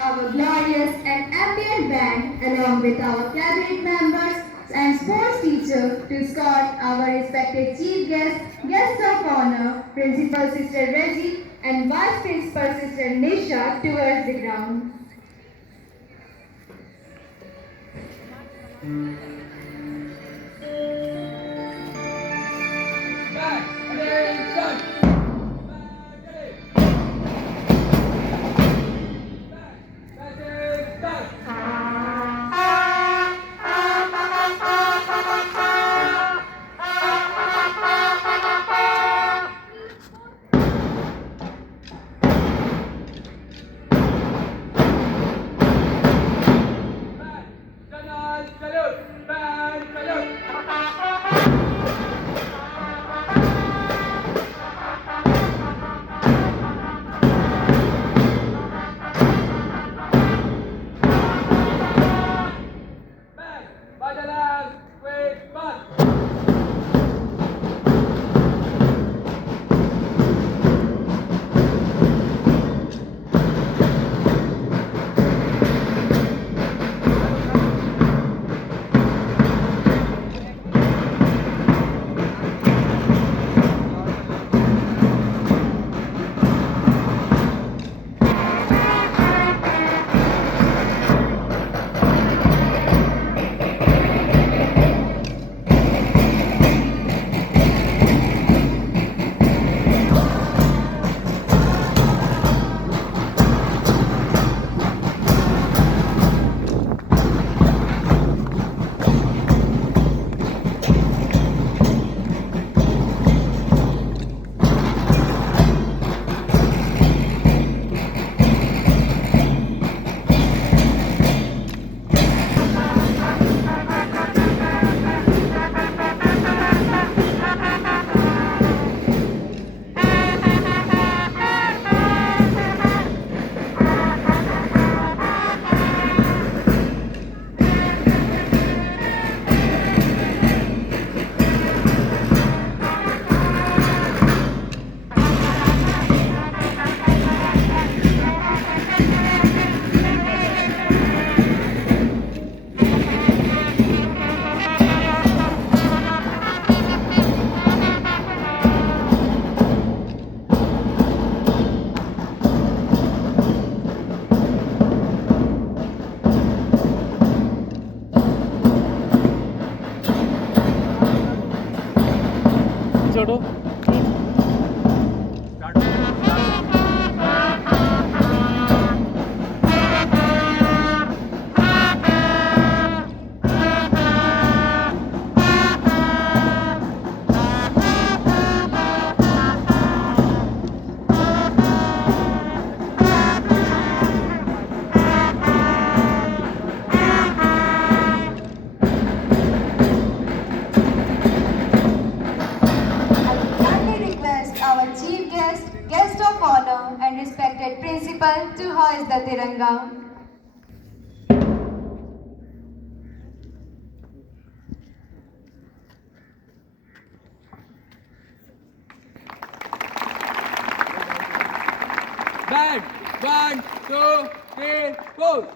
Our glorious and ambient band, along with our cabinet members and sports teacher, to escort our respected chief guests, guests of honor, Principal Sister Reggie and Vice Principal Sister Nisha towards the ground. छोड़ो। I kindly request our chief guest, guest of honor, and respected principal to hoist the Tiranga. Band, one, two, three, four.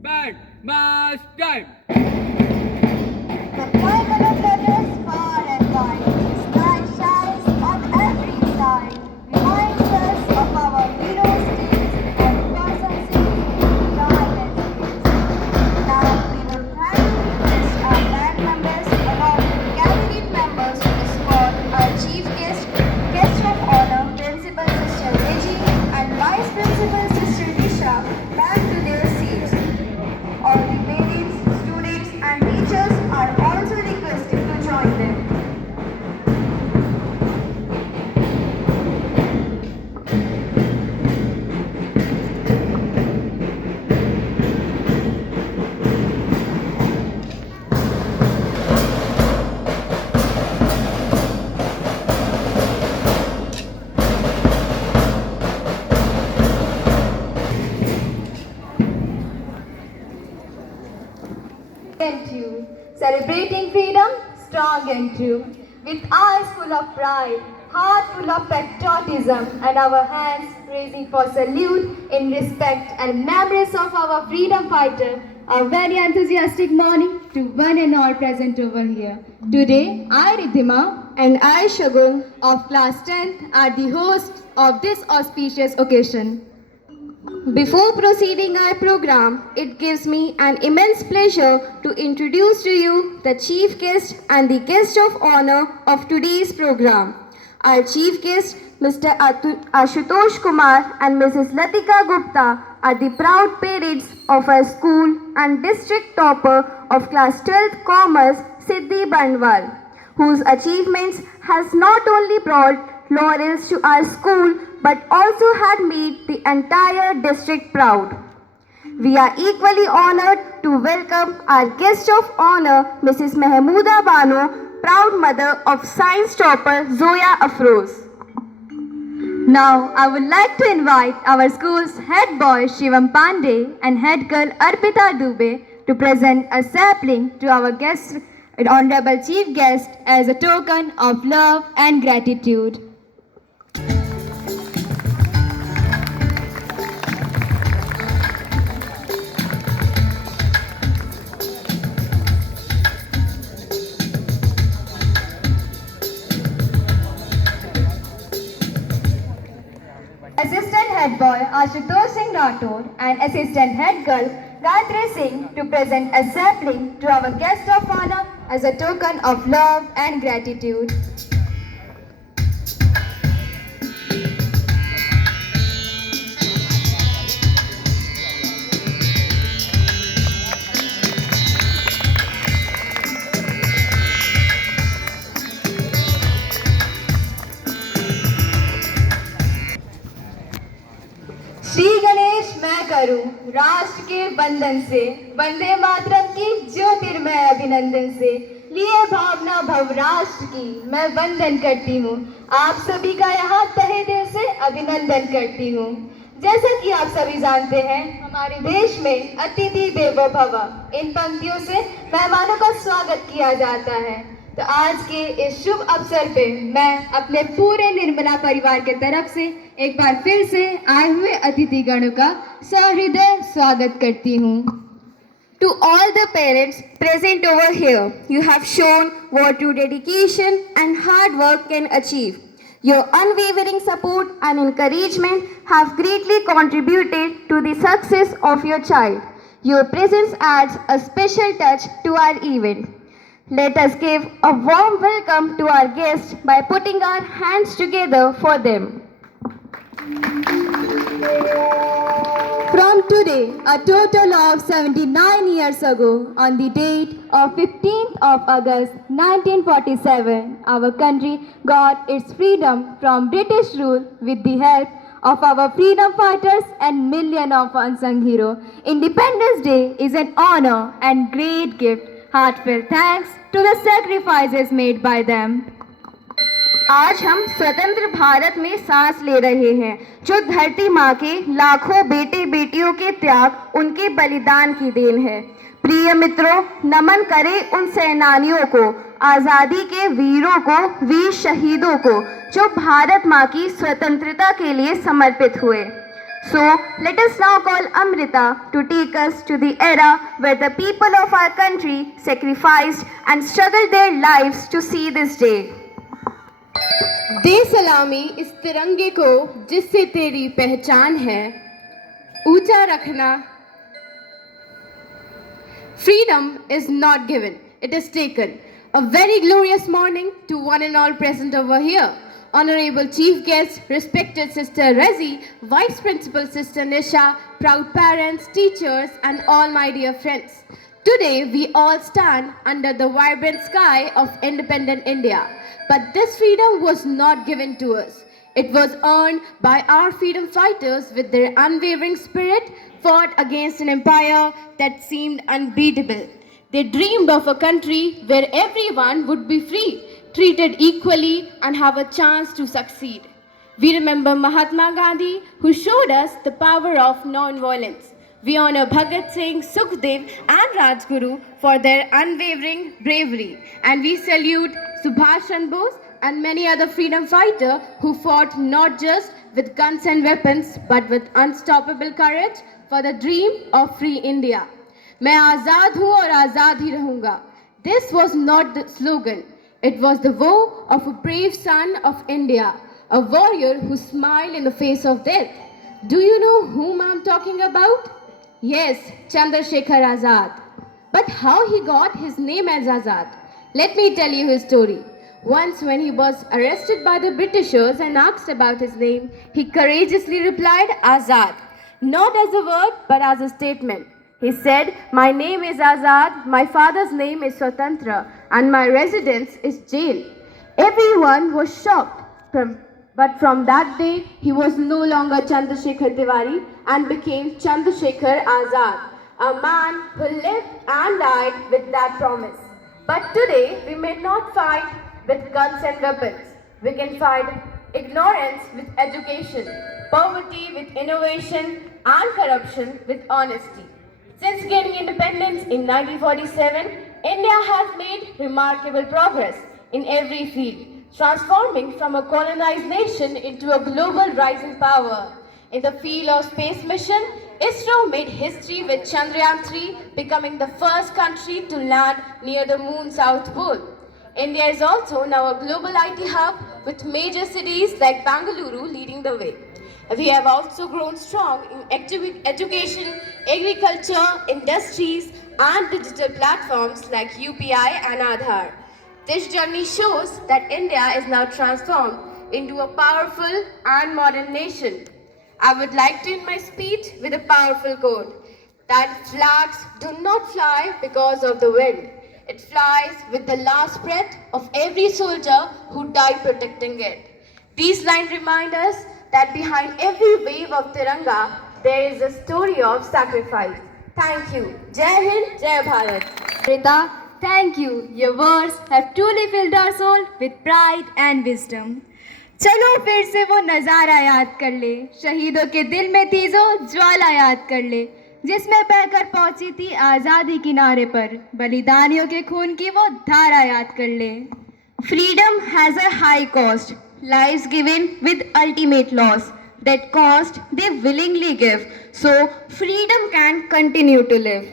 Band, mass time. The tricolor flutters far and wide, the sky shines on every side, reminds us of our heroes' deeds and persons in pride and peace. Now we will kindly request our band members along with cabinet members to escort our chief guest, guest of and true, celebrating freedom strong and true, with eyes full of pride, heart full of patriotism, and our hands raising for salute in respect and memories of our freedom fighter. A very enthusiastic morning to one and all present over here. Today, I, Ridhima, and I, Shagun, of class 10th, are the hosts of this auspicious occasion. Before proceeding our program, it gives me an immense pleasure to introduce to you the chief guest and the guest of honor of today's program. Our chief guest, Mr. Ashutosh Kumar and Mrs. Latika Gupta, are the proud parents of our school and district topper of class 12th Commerce, Siddhi Bandwal, whose achievements has not only brought laurels to our school but also had made the entire district proud. We are equally honored to welcome our guest of honor, Mrs. Mahmooda Bano, proud mother of science topper Zoya Afroz. Now, I would like to invite our school's head boy Shivam Pandey and head girl Arpita Dubey to present a sapling to our guest, honorable chief guest, as a token of love and gratitude. Assistant Head Boy Ashutosh Singh Rathod and Assistant Head Girl Gayatri Singh to present a sapling to our guest of honor as a token of love and gratitude. Shri Ganesh मैं करूं राष्ट्र के बंधन से, वंदे मातरम की ज्योतिर्मय अभिनंदन से, लिए भावना भव राष्ट्र की मैं वंदन करती हूँ। आप सभी का यहाँ तहे दिल से अभिनंदन करती हूँ। जैसा कि आप सभी जानते हैं, हमारे देश में अतिथि देवो भव इन पंक्तियों से मेहमानों का स्वागत किया जाता है। तो आज के इस शुभ अवसर पे मैं अपने पूरे निर्मला परिवार के तरफ से एक बार फिर से आए हुए अतिथिगणों का सहृदय स्वागत करती हूँ। To all the parents present over here, you have shown what true dedication and hard work can achieve. Your unwavering support and encouragement have greatly contributed to the success of your child. Your presence adds a special touch to our event. Let us give a warm welcome to our guests by putting our hands together for them. From today, a total of 79 years ago, on the date of 15th of August 1947, our country got its freedom from British rule with the help of our freedom fighters and millions of unsung heroes. Independence Day is an honor and great gift. Heartfelt thanks to the sacrifices made by them. आज हम स्वतंत्र भारत में सांस ले रहे हैं, जो धरती माँ के लाखों बेटे बेटियों के त्याग, उनके बलिदान की देन है। प्रिय मित्रों, नमन करें उन सेनानियों को, आज़ादी के वीरों को, वीर शहीदों को, जो भारत माँ की स्वतंत्रता के लिए समर्पित हुए। So, let us now call Amrita to take us to the era where the people of our country sacrificed and struggled their lives to see this day. दे सलामी इस तिरंगे को जिससे तेरी पहचान है, ऊंचा रखना। Freedom is not given, it is taken. A very glorious morning to one and all present over here. Honorable Chief Guest, respected Sister Rezi, Vice Principal Sister Nisha, proud parents, teachers, and all my dear friends. Today, we all stand under the vibrant sky of independent India. But this freedom was not given to us. It was earned by our freedom fighters with their unwavering spirit, fought against an empire that seemed unbeatable. They dreamed of a country where everyone would be free, treated equally, and have a chance to succeed. We remember Mahatma Gandhi, who showed us the power of non-violence. We honor Bhagat Singh, Sukhdev, and Rajguru for their unwavering bravery, and we salute Subhash Chandra Bose and many other freedom fighters who fought not just with guns and weapons but with unstoppable courage for the dream of free India. मैं आज़ाद हूँ और आज़ाद ही रहूँगा. This was not the slogan. It was the vow of a brave son of India, a warrior who smiled in the face of death. Do you know whom I'm talking about? Yes, Chandrasekhar Azad. But how he got his name as Azad? Let me tell you his story. Once when he was arrested by the Britishers and asked about his name, he courageously replied Azad. Not as a word, but as a statement. He said, my name is Azad, my father's name is Swatantra, and my residence is jail. Everyone was shocked. But from that day, he was no longer Chandrasekhar Tiwari and became Chandrasekhar Azad, a man who lived and died with that promise. But today, we may not fight with guns and weapons. We can fight ignorance with education, poverty with innovation, and corruption with honesty. Since gaining independence in 1947, India has made remarkable progress in every field, transforming from a colonized nation into a global rising power. In the field of space mission, ISRO made history with Chandrayaan-3 becoming the first country to land near the moon's south pole. India is also now a global IT hub with major cities like Bangalore leading the way. We have also grown strong in education, agriculture, industries, and digital platforms like UPI and Aadhaar. This journey shows that India is now transformed into a powerful and modern nation. I would like to end my speech with a powerful quote that flags do not fly because of the wind. It flies with the last breath of every soldier who died protecting it. These lines remind us that behind every wave of Tiranga, there is a story of sacrifice. Thank you. Jai Hind, Jai Bharat. Rita, thank you. Your words have truly filled our soul with pride and wisdom. चलो फिर से वो नज़ारा याद कर ले, शहीदों के दिल में थी जो ज्वाला याद कर ले, जिसमें बहकर पहुंची थी आज़ादी किनारे पर, बलिदानियों के खून की वो धारा याद कर ले. Freedom has a high cost. Lives given with ultimate loss. That cost they willingly give, so freedom can continue to live.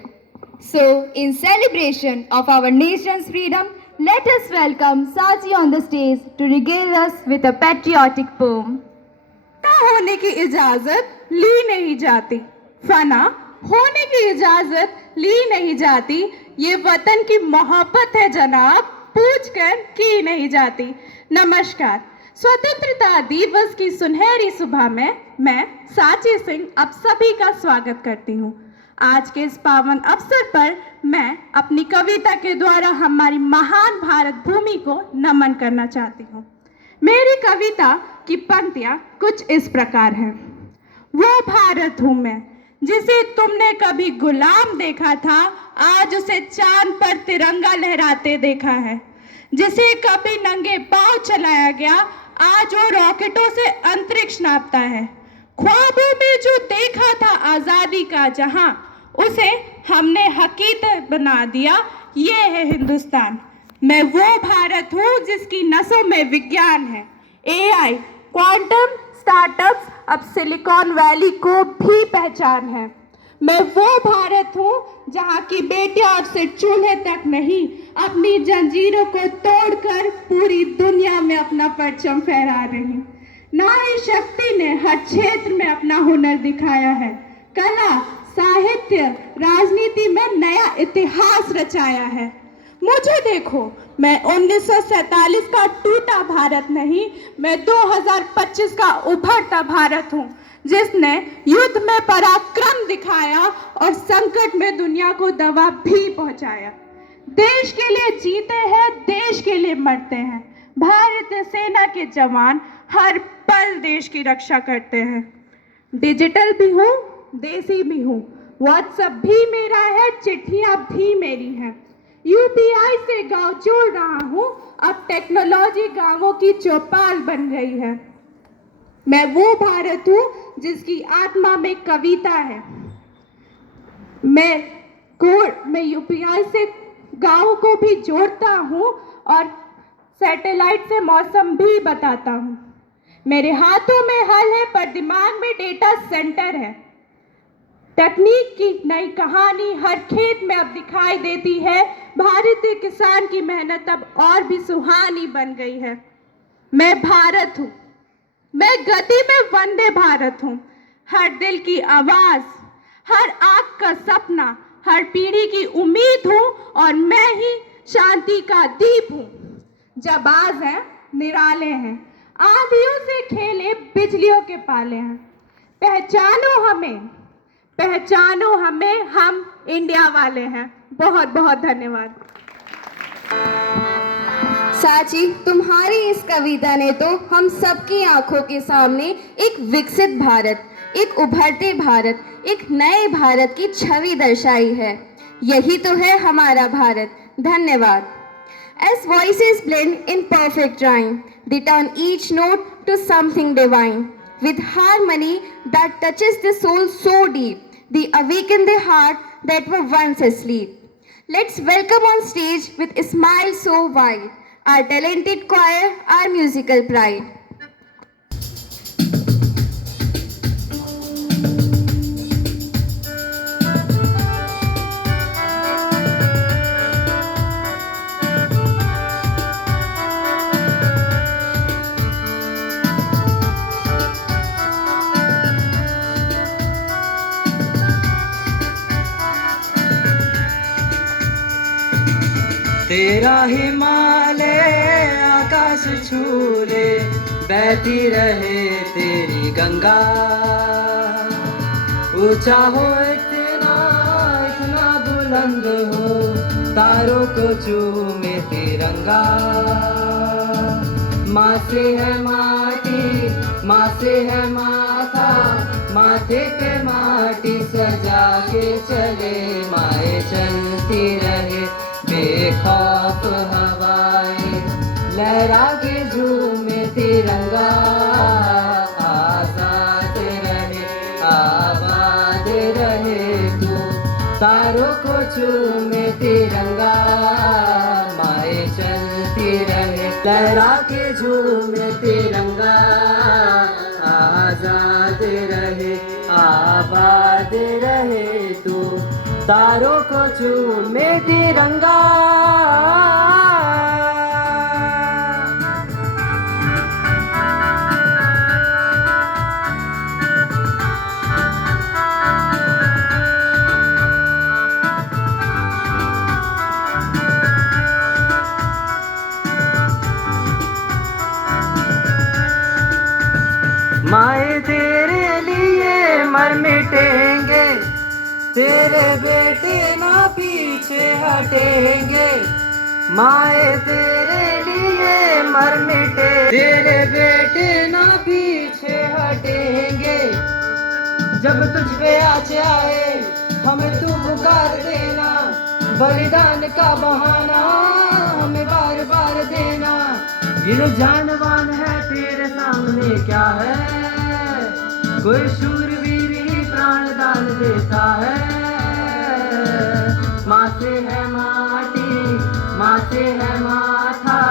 So, in celebration of our nation's freedom, let us welcome Sachi on the stage to regale us with a patriotic poem. फना होने की इजाजत ली नहीं जाती, फना होने की इजाजत ली नहीं जाती, ये वतन की मोहब्बत है जनाब, पूछ कर की नहीं जाती. नमस्कार. स्वतंत्रता दिवस की सुनहरी सुबह में मैं साची सिंह आप सभी का स्वागत करती हूँ. आज के इस पावन अवसर पर मैं अपनी कविता के द्वारा हमारी महान भारत भूमि को नमन करना चाहती हूँ. मेरी कविता की पंक्तियाँ कुछ इस प्रकार हैं. वो भारत हूँ मैं जिसे तुमने कभी गुलाम देखा था, आज उसे चांद पर तिरंगा लहराते देखा है. जिसे कभी नंगे पांव चलाया गया, आज वो रॉकेटों से अंतरिक्ष नापता है. ख्वाबों में जो देखा था आजादी का जहां, उसे हमने हकीकत बना दिया, ये है हिंदुस्तान. मैं वो भारत हूँ जिसकी नसों में विज्ञान है. एआई, क्वांटम, स्टार्टअप्स, अब सिलिकॉन वैली को भी पहचान है. मैं वो भारत हूँ जहाँ की बेटियां अब से चूल्हे तक नहीं, अपनी जंजीरों को तोड़कर पूरी दुनिया में अपना परचम फहरा रही. नारी शक्ति ने हर क्षेत्र में अपना हुनर दिखाया है. कला, साहित्य, राजनीति में नया इतिहास रचाया है. मुझे देखो, मैं 1947 का टूटा भारत नहीं, मैं 2025 का उभरता भारत हूँ, जिसने युद्ध में पराक्रम दिखाया और संकट में दुनिया को दवा भी पहुंचाया. देश के लिए जीते हैं, देश के लिए मरते हैं. भारतीय सेना के जवान हर पल देश की रक्षा करते हैं. डिजिटल भी हूँ, देसी भी हूँ. व्हाट्सएप भी मेरा है, चिट्ठियाँ भी मेरी हैं. यूपीआई से गांव जोड़ रहा हूँ, अब टेक्नोलॉजी गांवों की चौपाल बन गई है. मैं वो भारत हूँ जिसकी आत्मा में कविता है. मैं यूपीआई से गाँव को भी जोड़ता हूँ और सैटेलाइट से मौसम भी बताता हूँ। मेरे हाथों में हल है पर दिमाग में डेटा सेंटर है। तकनीक की नई कहानी हर खेत में अब दिखाई देती है। भारतीय किसान की मेहनत अब और भी सुहानी बन गई है। मैं भारत हूँ, मैं गति में वंदे भारत हूँ। हर दिल की आवाज, हर आँख का सपना, हर पीढ़ी की उम्मीद हूँ और मैं ही शांति का दीप हूँ। जाबाज हैं, निराले हैं, आंधियों से खेले बिजलियों के पाले हैं। पहचानो हमें, हम इंडिया वाले हैं। बहुत बहुत धन्यवाद। साची, तुम्हारी इस कविता ने तो हम सबकी आंखों के सामने एक विकसित भारत, एक उभरते भारत, एक नए भारत की छवि दर्शाई है। यही तो है हमारा भारत। धन्यवाद। As voices blend in perfect rhyme, they turn each note to something divine. With harmony that touches the soul so deep, they awaken the heart that were once asleep. Let's welcome on stage with a smile so wide, our talented choir, our musical pride. तेरा हिमालय आकाश छूले, बहती रहे तेरी गंगा। ऊंचा हो इतना, इतना बुलंद हो, तारों को चूमे तिरंगा। माँ से है माटी, माँ से है माथा, माथे पे माटी सजा के चले। माए चलती रहे बेखौफ हवाएं, लहरा के झूमे तिरंगा। आजाद रहे, आबाद रहे तू, तारों को चूमे तिरंगा। माए चलती रहे, लहरा के झूमे तिरंगा। आजाद रहे, आबाद रहे तू, तारों को चूमे तिरंगा। माए तेरे लिए मर मिटेंगे, तेरे बेटे ना पीछे हटेंगे। माए तेरे लिए मर मिटे, तेरे बेटे ना पीछे हटेंगे। जब तुझ पे आँच आए हमें तू पुकार देना, बलिदान का बहाना हमें बार बार देना। ये जानवान है तेरे सामने क्या है, कोई शूरवीर ही प्राण दान देता है। माँ से है माटी, माँ से है माथा,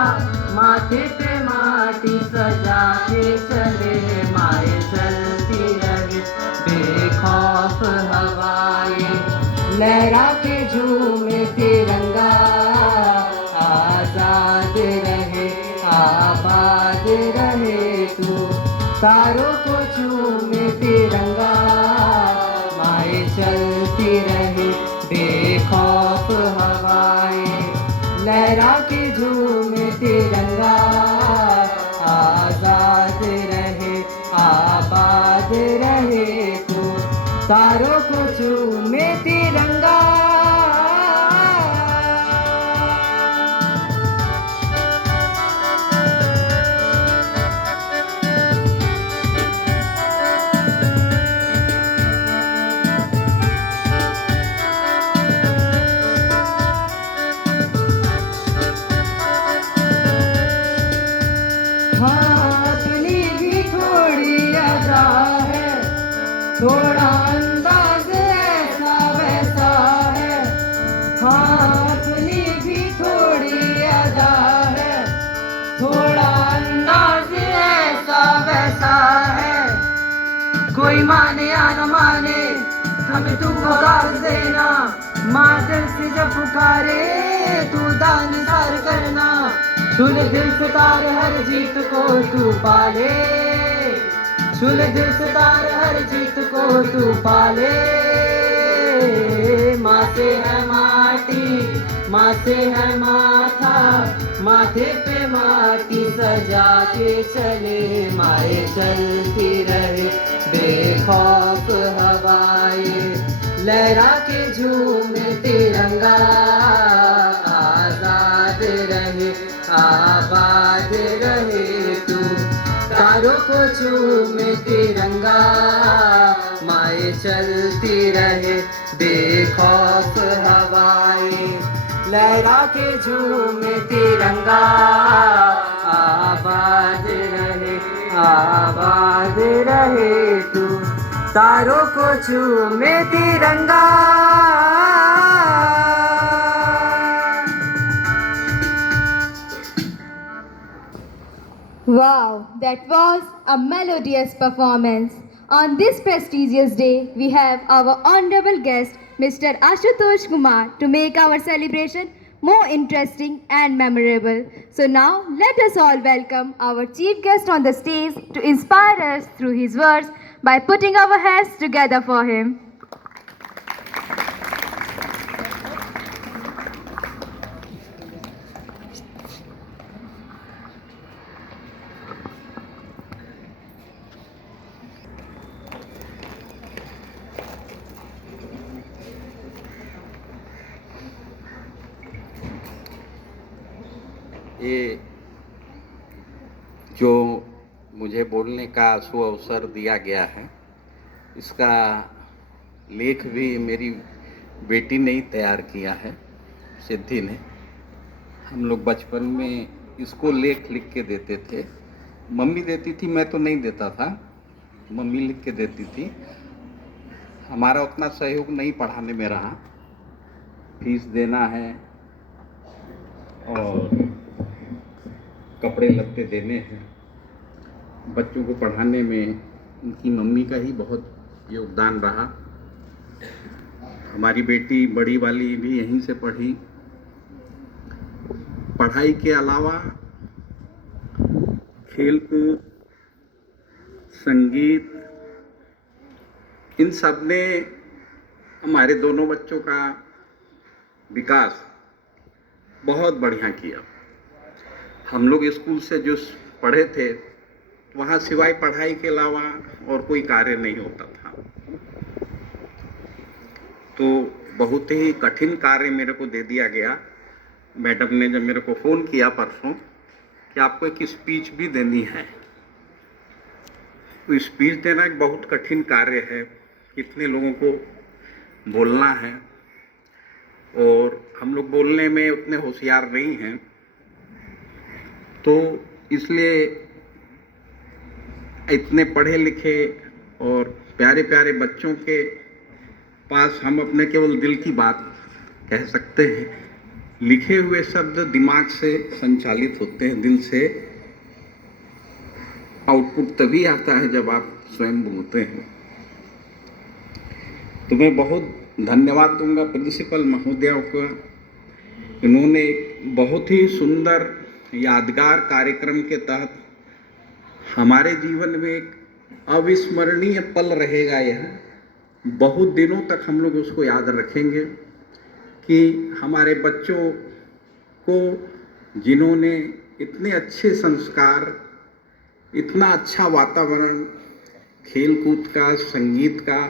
माथे पे माटी सजा के चले। माए चलती रहे बेखौफ हवाएं, लहरा के झूमे तिरंगा। आजाद रहे, आबाद रहे तू, तारों को चूमे तिरंगा। माए चलती रहे बेखौफ हवाएं, लहरा के झूमे तिरंगा। आजाद रहे, आबाद रहे तू, तारों को चूमे तिरंगा। अपनी भी थोड़ी अदा है, थोड़ा अंदाज ऐसा वैसा कोई माने या न माने हमें तू आवाज देना, माँ दिल से जब पुकारे तू दान सार करना, छूल दिल से तार हर जीत को तू पाले, छूल दिल से तार हर जीत को तू पाले। माँ से है माटी, माँ से है माथा, माथे पे माटी सजा के चले, माए चलती रहे बेखौफ हवाएं, लहरा के झूमे तिरंगा, आजाद रहे आबाद रहे तू, तारों को झूमे तिरंगा, माए चलती रहे बेखौफ हवाएं, लहरा के झूमे तिरंगा, आबाद रहे तू, तारों को झूमे तिरंगा। Wow, that was a melodious performance. On this prestigious day, we have our honorable guest, Mr. Ashutosh Kumar, to make our celebration more interesting and memorable. So now, let us all welcome our chief guest on the stage to inspire us through his words by putting our hands together for him. ये जो मुझे बोलने का सुअवसर दिया गया है, इसका लेख भी मेरी बेटी ने ही तैयार किया है, सिद्धि ने। हम लोग बचपन में इसको लेख लिख के देते थे, मम्मी देती थी, मैं तो नहीं देता था, मम्मी लिख के देती थी। हमारा उतना सहयोग नहीं पढ़ाने में रहा, फीस देना है और कपड़े लत्ते देने हैं, बच्चों को पढ़ाने में उनकी मम्मी का ही बहुत योगदान रहा। हमारी बेटी बड़ी वाली भी यहीं से पढ़ी। पढ़ाई के अलावा खेलकूद, संगीत, इन सब ने हमारे दोनों बच्चों का विकास बहुत बढ़िया किया। हम लोग स्कूल से जो पढ़े थे वहाँ सिवाय पढ़ाई के अलावा और कोई कार्य नहीं होता था, तो बहुत ही कठिन कार्य मेरे को दे दिया गया। मैडम ने जब मेरे को फ़ोन किया परसों कि आपको एक स्पीच भी देनी है, तो स्पीच देना एक बहुत कठिन कार्य है, कितने लोगों को बोलना है और हम लोग बोलने में उतने होशियार नहीं हैं, तो इसलिए इतने पढ़े लिखे और प्यारे प्यारे बच्चों के पास हम अपने केवल दिल की बात कह सकते हैं। लिखे हुए शब्द दिमाग से संचालित होते हैं, दिल से आउटपुट तभी आता है जब आप स्वयं बोलते हैं। तो मैं बहुत धन्यवाद दूंगा प्रिंसिपल महोदया को, इन्होंने बहुत ही सुंदर यादगार कार्यक्रम के तहत हमारे जीवन में एक अविस्मरणीय पल रहेगा। यह बहुत दिनों तक हम लोग उसको याद रखेंगे कि हमारे बच्चों को जिन्होंने इतने अच्छे संस्कार, इतना अच्छा वातावरण खेल कूद का, संगीत का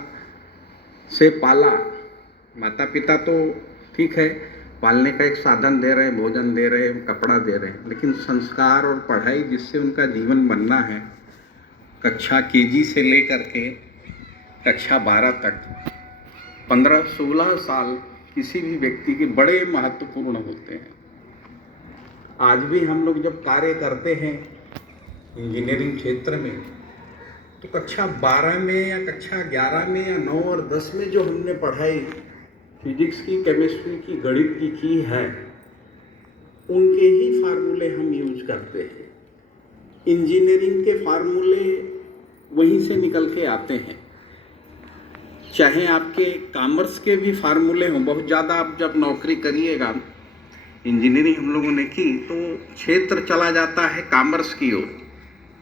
से पाला। माता पिता तो ठीक है, पालने का एक साधन दे रहे हैं, भोजन दे रहे हैं, कपड़ा दे रहे हैं, लेकिन संस्कार और पढ़ाई जिससे उनका जीवन बनना है, कक्षा केजी से लेकर के कक्षा 12 तक 15-16 साल किसी भी व्यक्ति के बड़े महत्वपूर्ण होते हैं। आज भी हम लोग जब कार्य करते हैं इंजीनियरिंग क्षेत्र में, तो कक्षा 12 में या कक्षा 11 में या 9 और 10 में जो हमने पढ़ाई फिजिक्स की, केमिस्ट्री की, गणित की है, उनके ही फार्मूले हम यूज करते हैं। इंजीनियरिंग के फार्मूले वहीं से निकल के आते हैं। चाहे आपके कॉमर्स के भी फार्मूले हों, बहुत ज़्यादा आप जब नौकरी करिएगा, इंजीनियरिंग हम लोगों ने की तो क्षेत्र चला जाता है कॉमर्स की ओर।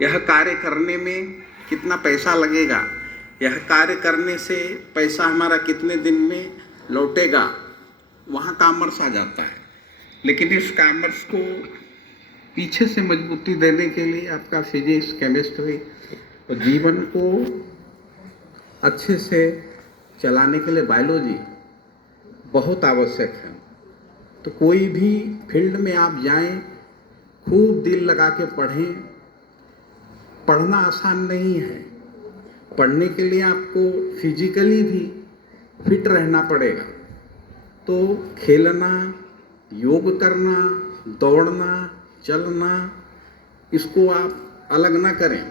यह कार्य करने में कितना पैसा लगेगा, यह कार्य करने से पैसा हमारा कितने दिन में लौटेगा, वहाँ कॉमर्स आ जाता है। लेकिन इस कॉमर्स को पीछे से मजबूती देने के लिए आपका फिजिक्स, केमिस्ट्री और जीवन को अच्छे से चलाने के लिए बायोलॉजी बहुत आवश्यक है। तो कोई भी फील्ड में आप जाएं, खूब दिल लगा के पढ़ें। पढ़ना आसान नहीं है, पढ़ने के लिए आपको फिजिकली भी फिट रहना पड़ेगा। तो खेलना, योग करना, दौड़ना, चलना, इसको आप अलग ना करें।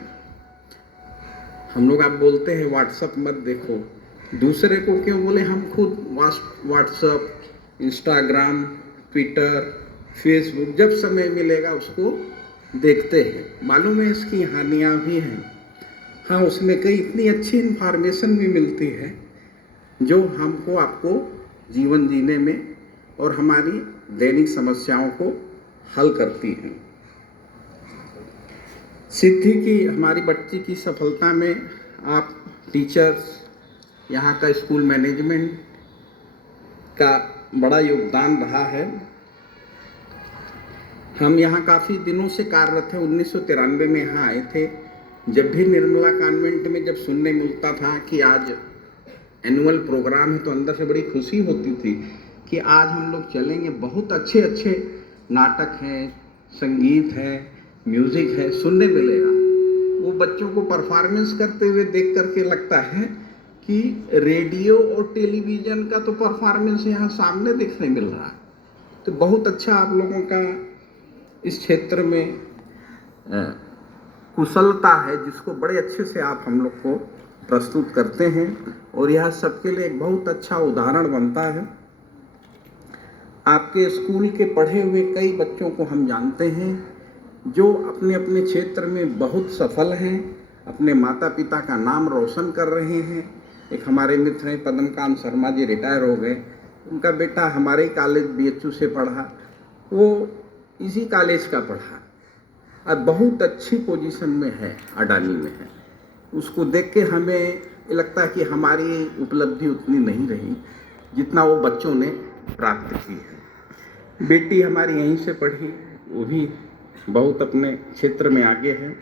हम लोग आप बोलते हैं व्हाट्सअप मत देखो, दूसरे को क्यों बोले, हम खुद व्हाट्सअप, इंस्टाग्राम, ट्विटर, फेसबुक जब समय मिलेगा उसको देखते हैं। मालूम है इसकी हानियाँ भी हैं। हाँ, उसमें कई इतनी अच्छी इन्फॉर्मेशन भी मिलती है जो हमको आपको जीवन जीने में और हमारी दैनिक समस्याओं को हल करती हैं। सिद्धि की हमारी बच्ची की सफलता में आप टीचर्स, यहाँ का स्कूल मैनेजमेंट का बड़ा योगदान रहा है। हम यहाँ काफ़ी दिनों से कार्यरत हैं। 1993 में यहाँ आए थे। जब भी निर्मला कॉन्वेंट में जब सुनने मिलता था कि आज एनुअल प्रोग्राम है तो अंदर से बड़ी खुशी होती थी कि आज हम लोग चलेंगे। बहुत अच्छे अच्छे नाटक हैं, संगीत है, म्यूज़िक है, सुनने मिलेगा। वो बच्चों को परफॉर्मेंस करते हुए देख करके लगता है कि रेडियो और टेलीविज़न का तो परफॉर्मेंस यहाँ सामने देखने मिल रहा है। तो बहुत अच्छा आप लोगों का इस क्षेत्र में कुशलता है, जिसको बड़े अच्छे से आप हम लोग को प्रस्तुत करते हैं और यह सबके लिए एक बहुत अच्छा उदाहरण बनता है। आपके स्कूल के पढ़े हुए कई बच्चों को हम जानते हैं जो अपने अपने क्षेत्र में बहुत सफल हैं, अपने माता पिता का नाम रोशन कर रहे हैं। एक हमारे मित्र हैं पद्मकांत शर्मा जी, रिटायर हो गए। उनका बेटा हमारे ही कॉलेज BHU से पढ़ा, वो इसी कॉलेज का पढ़ा और बहुत अच्छी पोजीशन में है, अडानी में है। उसको देख के हमें लगता है कि हमारी उपलब्धि उतनी नहीं रही जितना वो बच्चों ने प्राप्त की है। बेटी हमारी यहीं से पढ़ी, वो भी बहुत अपने क्षेत्र में आगे है।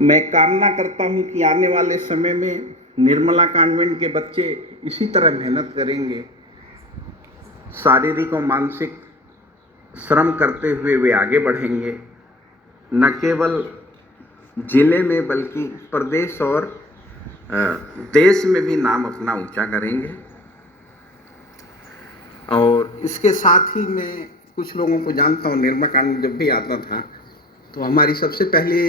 मैं कामना करता हूँ कि आने वाले समय में निर्मला कॉन्वेंट के बच्चे इसी तरह मेहनत करेंगे, शारीरिक और मानसिक श्रम करते हुए वे आगे बढ़ेंगे, न केवल जिले में बल्कि प्रदेश और देश में भी नाम अपना ऊंचा करेंगे। और इसके साथ ही मैं कुछ लोगों को जानता हूँ। निर्मला कॉन्वेंट जब भी आता था तो हमारी सबसे पहले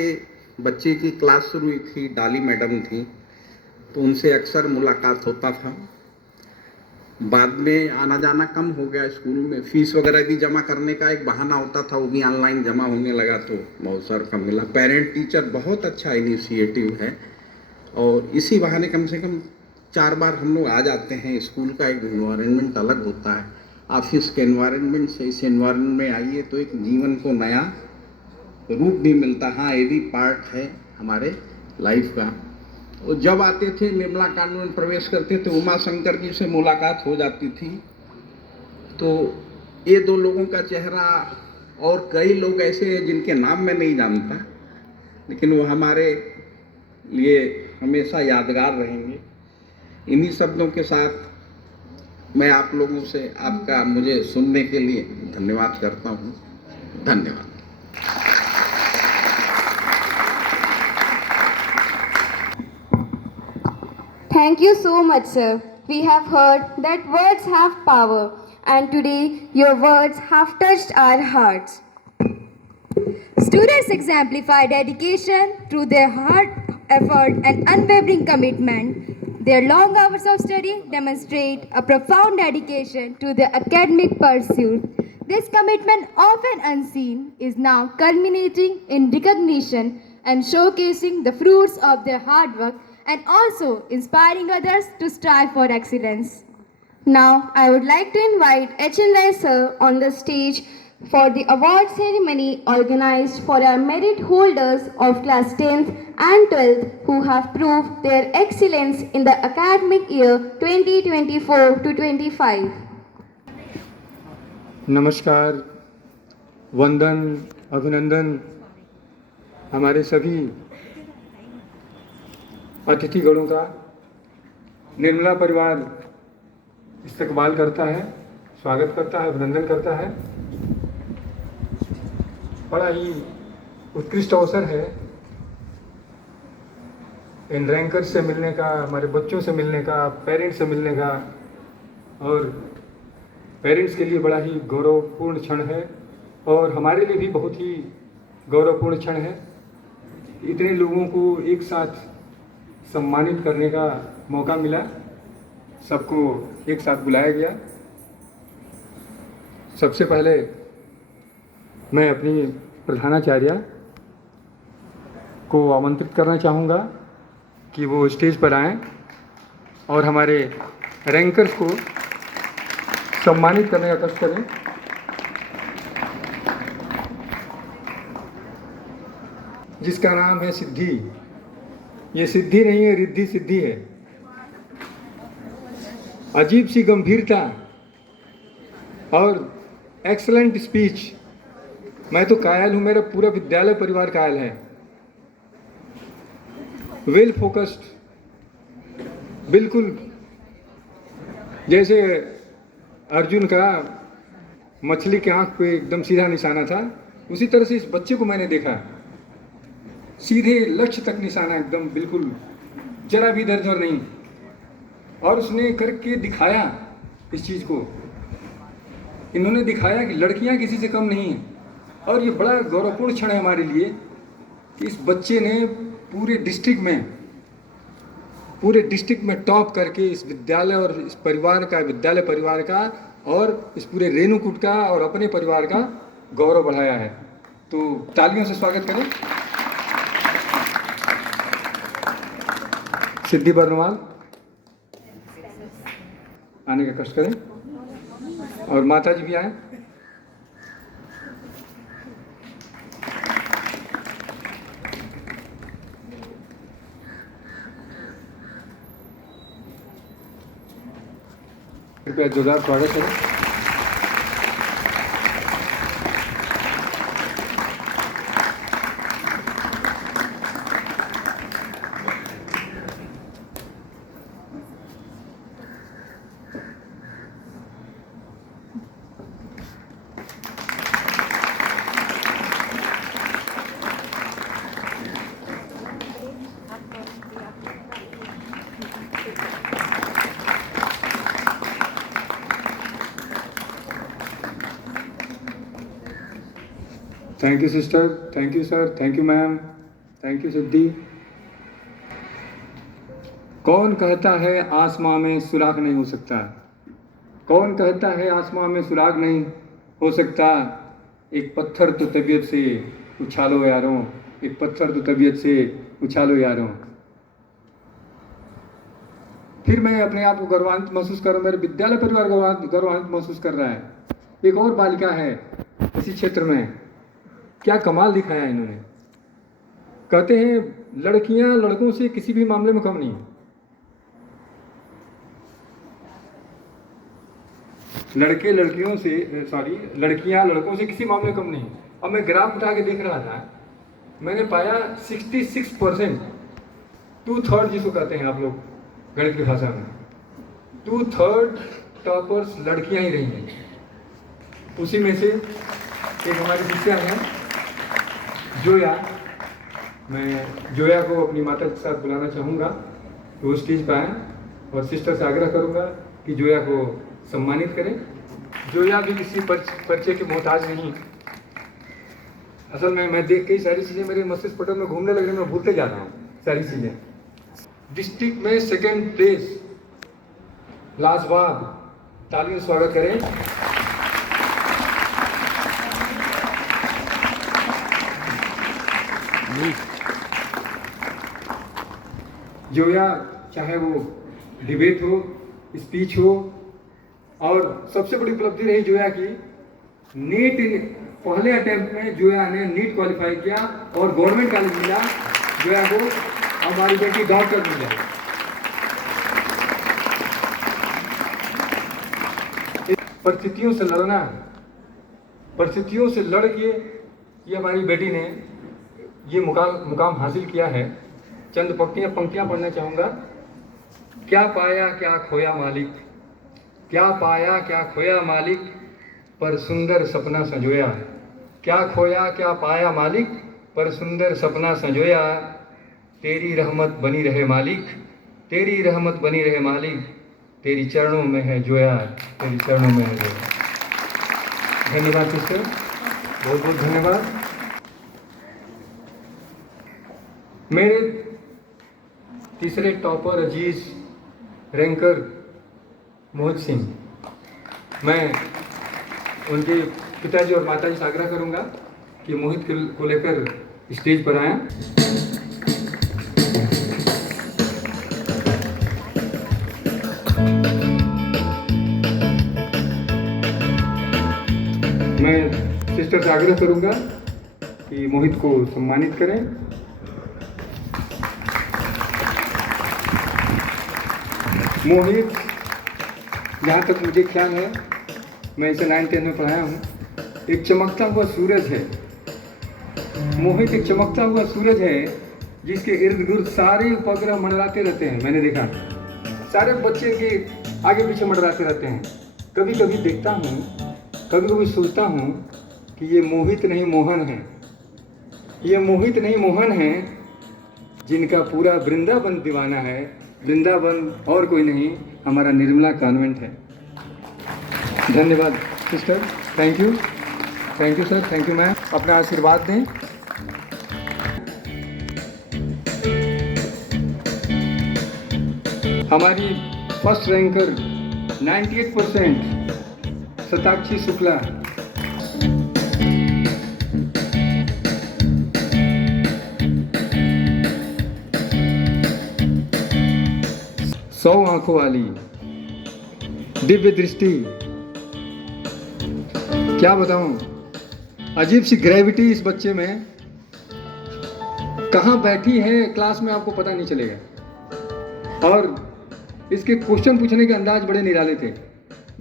बच्चे की क्लास शुरू हुई थी, डाली मैडम थी, तो उनसे अक्सर मुलाकात होता था। बाद में आना जाना कम हो गया, स्कूल में फीस वगैरह भी जमा करने का एक बहाना होता था, वो भी ऑनलाइन जमा होने लगा तो मौसर कम मिला। पेरेंट टीचर बहुत अच्छा इनिशिएटिव है और इसी बहाने कम से कम 4 बार हम लोग आ जाते हैं। स्कूल का एक एनवायरनमेंट अलग होता है, ऑफिस के एनवायरनमेंट से इस एनवायरनमेंट में आइए तो एक जीवन को नया रूप भी मिलता है। हाँ, ये भी पार्ट है हमारे लाइफ का। और जब आते थे निर्मला कॉन्वेंट में प्रवेश करते थे, उमा शंकर जी से मुलाकात हो जाती थी। तो ये 2 लोगों का चेहरा, और कई लोग ऐसे हैं जिनके नाम मैं नहीं जानता, लेकिन वो हमारे लिए हमेशा यादगार रहेंगे। इन्हीं शब्दों के साथ मैं आप लोगों से आपका मुझे सुनने के लिए धन्यवाद करता हूँ। धन्यवाद। Thank you so much, sir. We have heard that words have power, and today your words have touched our hearts. Students exemplify dedication through their hard effort and unwavering commitment. Their long hours of study demonstrate a profound dedication to their academic pursuit. This commitment, often unseen, is now culminating in recognition and showcasing the fruits of their hard work and also inspiring others to strive for excellence. Now, I would like to invite H.N. Rai sir on the stage for the award ceremony organized for our merit holders of class 10th and 12th who have proved their excellence in the academic year 2024 to 25. नमस्कार, वंदन, अभिनंदन हमारे सभी अतिथिगणों का निर्मला परिवार इस्तकबाल करता है, स्वागत करता है, अभिनंदन करता है। बड़ा ही उत्कृष्ट अवसर है इन रैंकर्स से मिलने का, हमारे बच्चों से मिलने का, पेरेंट्स से मिलने का, और पेरेंट्स के लिए बड़ा ही गौरवपूर्ण क्षण है और हमारे लिए भी बहुत ही गौरवपूर्ण क्षण है। इतने लोगों को एक साथ सम्मानित करने का मौका मिला, सबको एक साथ बुलाया गया। सबसे पहले मैं अपनी प्रधानाचार्य को आमंत्रित करना चाहूँगा कि वो स्टेज पर आएं और हमारे रैंकर्स को सम्मानित करने का कष्ट करें। जिसका नाम है सिद्धि। ये सिद्धि नहीं है, रिद्धि सिद्धि है। अजीब सी गंभीरता और एक्सलेंट स्पीच। मैं तो कायल हूँ, मेरा पूरा विद्यालय परिवार कायल है। वेल फोकस्ड, बिल्कुल जैसे अर्जुन का मछली के आंख पे एकदम सीधा निशाना था, उसी तरह से इस बच्चे को मैंने देखा, सीधे लक्ष्य तक निशाना, एकदम बिल्कुल जरा भी इधर उधर नहीं। और उसने करके दिखाया इस चीज़ को। इन्होंने दिखाया कि लड़कियां किसी से कम नहीं हैं। और ये बड़ा गौरवपूर्ण क्षण है हमारे लिए कि इस बच्चे ने पूरे डिस्ट्रिक्ट में टॉप करके इस विद्यालय और इस परिवार का, विद्यालय परिवार का और इस पूरे रेणुकूट का और अपने परिवार का गौरव बढ़ाया है। तो तालियों से स्वागत करें। सिद्धि बर्नवाल आने का कष्ट करें और माता जी भी आए। कृपया जोरदार स्वागत करें। Thank you sister, thank you sir, thank you ma'am, thank you Siddhi. कौन कहता है आसमां में सुराग नहीं हो सकता? कौन कहता है आसमां में सुराग नहीं हो सकता? एक पत्थर तो तबीयत से उछालो यारों, एक पत्थर तो तबीयत से उछालो यारों। फिर मैं अपने आप को गर्वान्वित महसूस कर रहा हूँ, मेरे विद्यालय परिवार गर्वान्वित महसूस कर रहा है। एक और बालिका है इसी क्षेत्र में, क्या कमाल दिखाया है इन्होंने। कहते हैं लड़कियां लड़कों से किसी भी मामले में कम नहीं। लड़कियां लड़कों से किसी मामले में कम नहीं। अब मैं ग्राफ उठा के देख रहा था, मैंने पाया 66%, 2/3 जिसको कहते हैं आप लोग गणित की भाषा में, 2/3 टॉपर्स लड़कियां ही रही हैं। उसी में से एक हमारी टीचर हैं जोया। मैं जोया को अपनी माता के साथ बुलाना चाहूँगा कि वो स्टेज पर आएँ और सिस्टर से आग्रह करूँगा कि जोया को सम्मानित करें। जोया भी किसी परिचय के मोहताज नहीं। असल में मैं देख के सारी चीज़ें मेरे मस्तिष्क पटल में घूमने लग रही, मैं भूलते जा रहा हूँ सारी चीज़ें। डिस्ट्रिक्ट में 2nd प्लेस, लाजवाब। तालियों से स्वागत करें। जोया, चाहे वो डिबेट हो, स्पीच हो, और सबसे बड़ी उपलब्धि रही जोया की नीट पहले अटेम्प्ट में जोया ने नीट क्वालिफाई किया और गवर्नमेंट कॉलेज मिला जोया को, हमारी बेटी डॉक्टर बन जाए। परिस्थितियों से लड़ना, परिस्थितियों से लड़ के ये हमारी बेटी ने ये मुकाम हासिल किया है। चंद पंक्तियां पढ़ना चाहूँगा। क्या पाया क्या खोया मालिक, क्या पाया क्या खोया मालिक, पर सुंदर सपना संजोया। क्या खोया क्या पाया मालिक, पर सुंदर सपना संजोया। तेरी रहमत बनी रहे मालिक, तेरी रहमत बनी रहे मालिक, तेरी चरणों में है जोया, तेरी चरणों में है जोया। धन्यवाद सिस्टर, बहुत बहुत धन्यवाद। मेरे तीसरे टॉपर अजीज रैंकर मोहित सिंह, मैं उनके पिताजी और माताजी से आग्रह करूंगा कि मोहित को लेकर स्टेज पर आएं। मैं सिस्टर से आग्रह करूंगा कि मोहित को सम्मानित करें। मोहित, जहाँ तक मुझे ख्याल है, मैं इसे 9th-10th में पढ़ाया हूँ, एक चमकता हुआ सूरज है। मोहित एक चमकता हुआ सूरज है जिसके इर्द गिर्द सारे उपग्रह मंडराते रहते हैं। मैंने देखा सारे बच्चे के आगे पीछे मंडराते रहते हैं। कभी कभी देखता हूँ, कभी कभी सोचता हूँ कि ये मोहित नहीं मोहन है, ये मोहित नहीं मोहन है जिनका पूरा वृंदावन दीवाना है। वृंदावन और कोई नहीं, हमारा निर्मला कॉन्वेंट है। धन्यवाद sister, thank you sir, thank you ma'am. अपना आशीर्वाद दें। हमारी फर्स्ट रैंकर 98% शताक्षी शुक्ला। सौ आंखों वाली, दिव्य दृष्टि, क्या बताऊं, अजीब सी ग्रेविटी इस बच्चे में। कहाँ बैठी है क्लास में आपको पता नहीं चलेगा। और इसके क्वेश्चन पूछने के अंदाज बड़े निराले थे।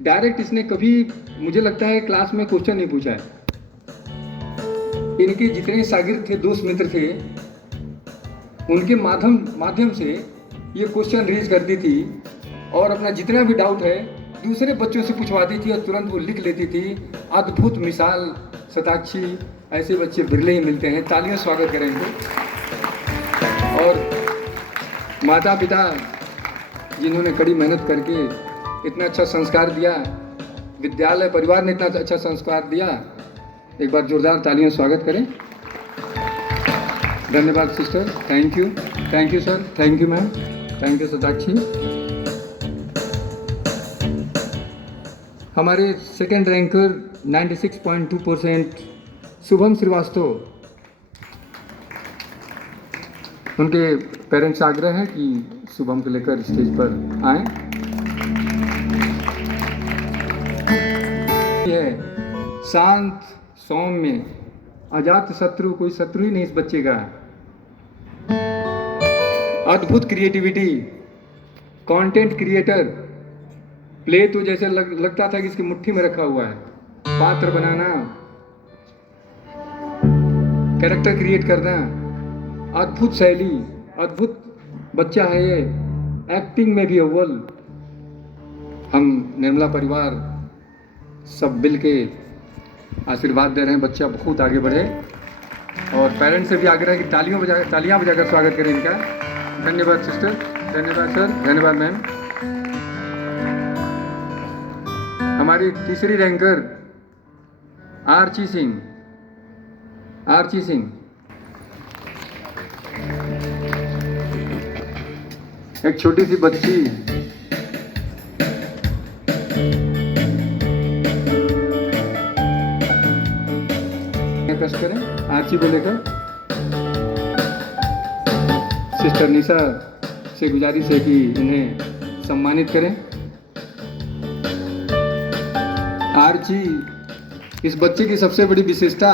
डायरेक्ट इसने कभी, मुझे लगता है, क्लास में क्वेश्चन नहीं पूछा है। इनके जितने शागिर्द थे, दोस्त मित्र थे, उनके माध्यम से ये क्वेश्चन रेज करती थी और अपना जितना भी डाउट है दूसरे बच्चों से पूछवाती थी और तुरंत वो लिख लेती थी। अद्भुत मिसाल शताक्षी, ऐसे बच्चे बिरले ही मिलते हैं। तालियों स्वागत करेंगे। और माता पिता जिन्होंने कड़ी मेहनत करके इतना अच्छा संस्कार दिया, विद्यालय परिवार ने इतना अच्छा संस्कार दिया, एक बार जोरदार तालियों स्वागत करें। धन्यवाद sister, thank you sir, thank you ma'am, thank you Shatakshi. हमारे सेकेंड रैंकर 96.2% शुभम श्रीवास्तव, उनके पेरेंट्स आग्रह है कि शुभम को लेकर स्टेज पर आएं। है शांत सौम्य, अजात शत्रु, कोई शत्रु ही नहीं इस बच्चे का। अद्भुत क्रिएटिविटी, कंटेंट क्रिएटर, प्ले तो जैसे लगता था कि इसकी मुट्ठी में रखा हुआ है। पात्र बनाना, कैरेक्टर क्रिएट करना, अद्भुत शैली, अद्भुत बच्चा है ये। एक्टिंग में भी अव्वल। हम निर्मला परिवार सब मिल के आशीर्वाद दे रहे हैं, बच्चा बहुत आगे बढ़े। और पेरेंट्स से भी आग्रह है कि तालियां बजाकर स्वागत करें इनका। धन्यवाद सिस्टर, धन्यवाद सर, धन्यवाद मैम। हमारी तीसरी रैंकर आर्ची सिंह, एक छोटी सी बच्ची, कष्ट करें आर्ची को लेकर। सिस्टर निशा से गुजारिश है कि इन्हें सम्मानित करें। आरजी, इस बच्चे की सबसे बड़ी विशेषता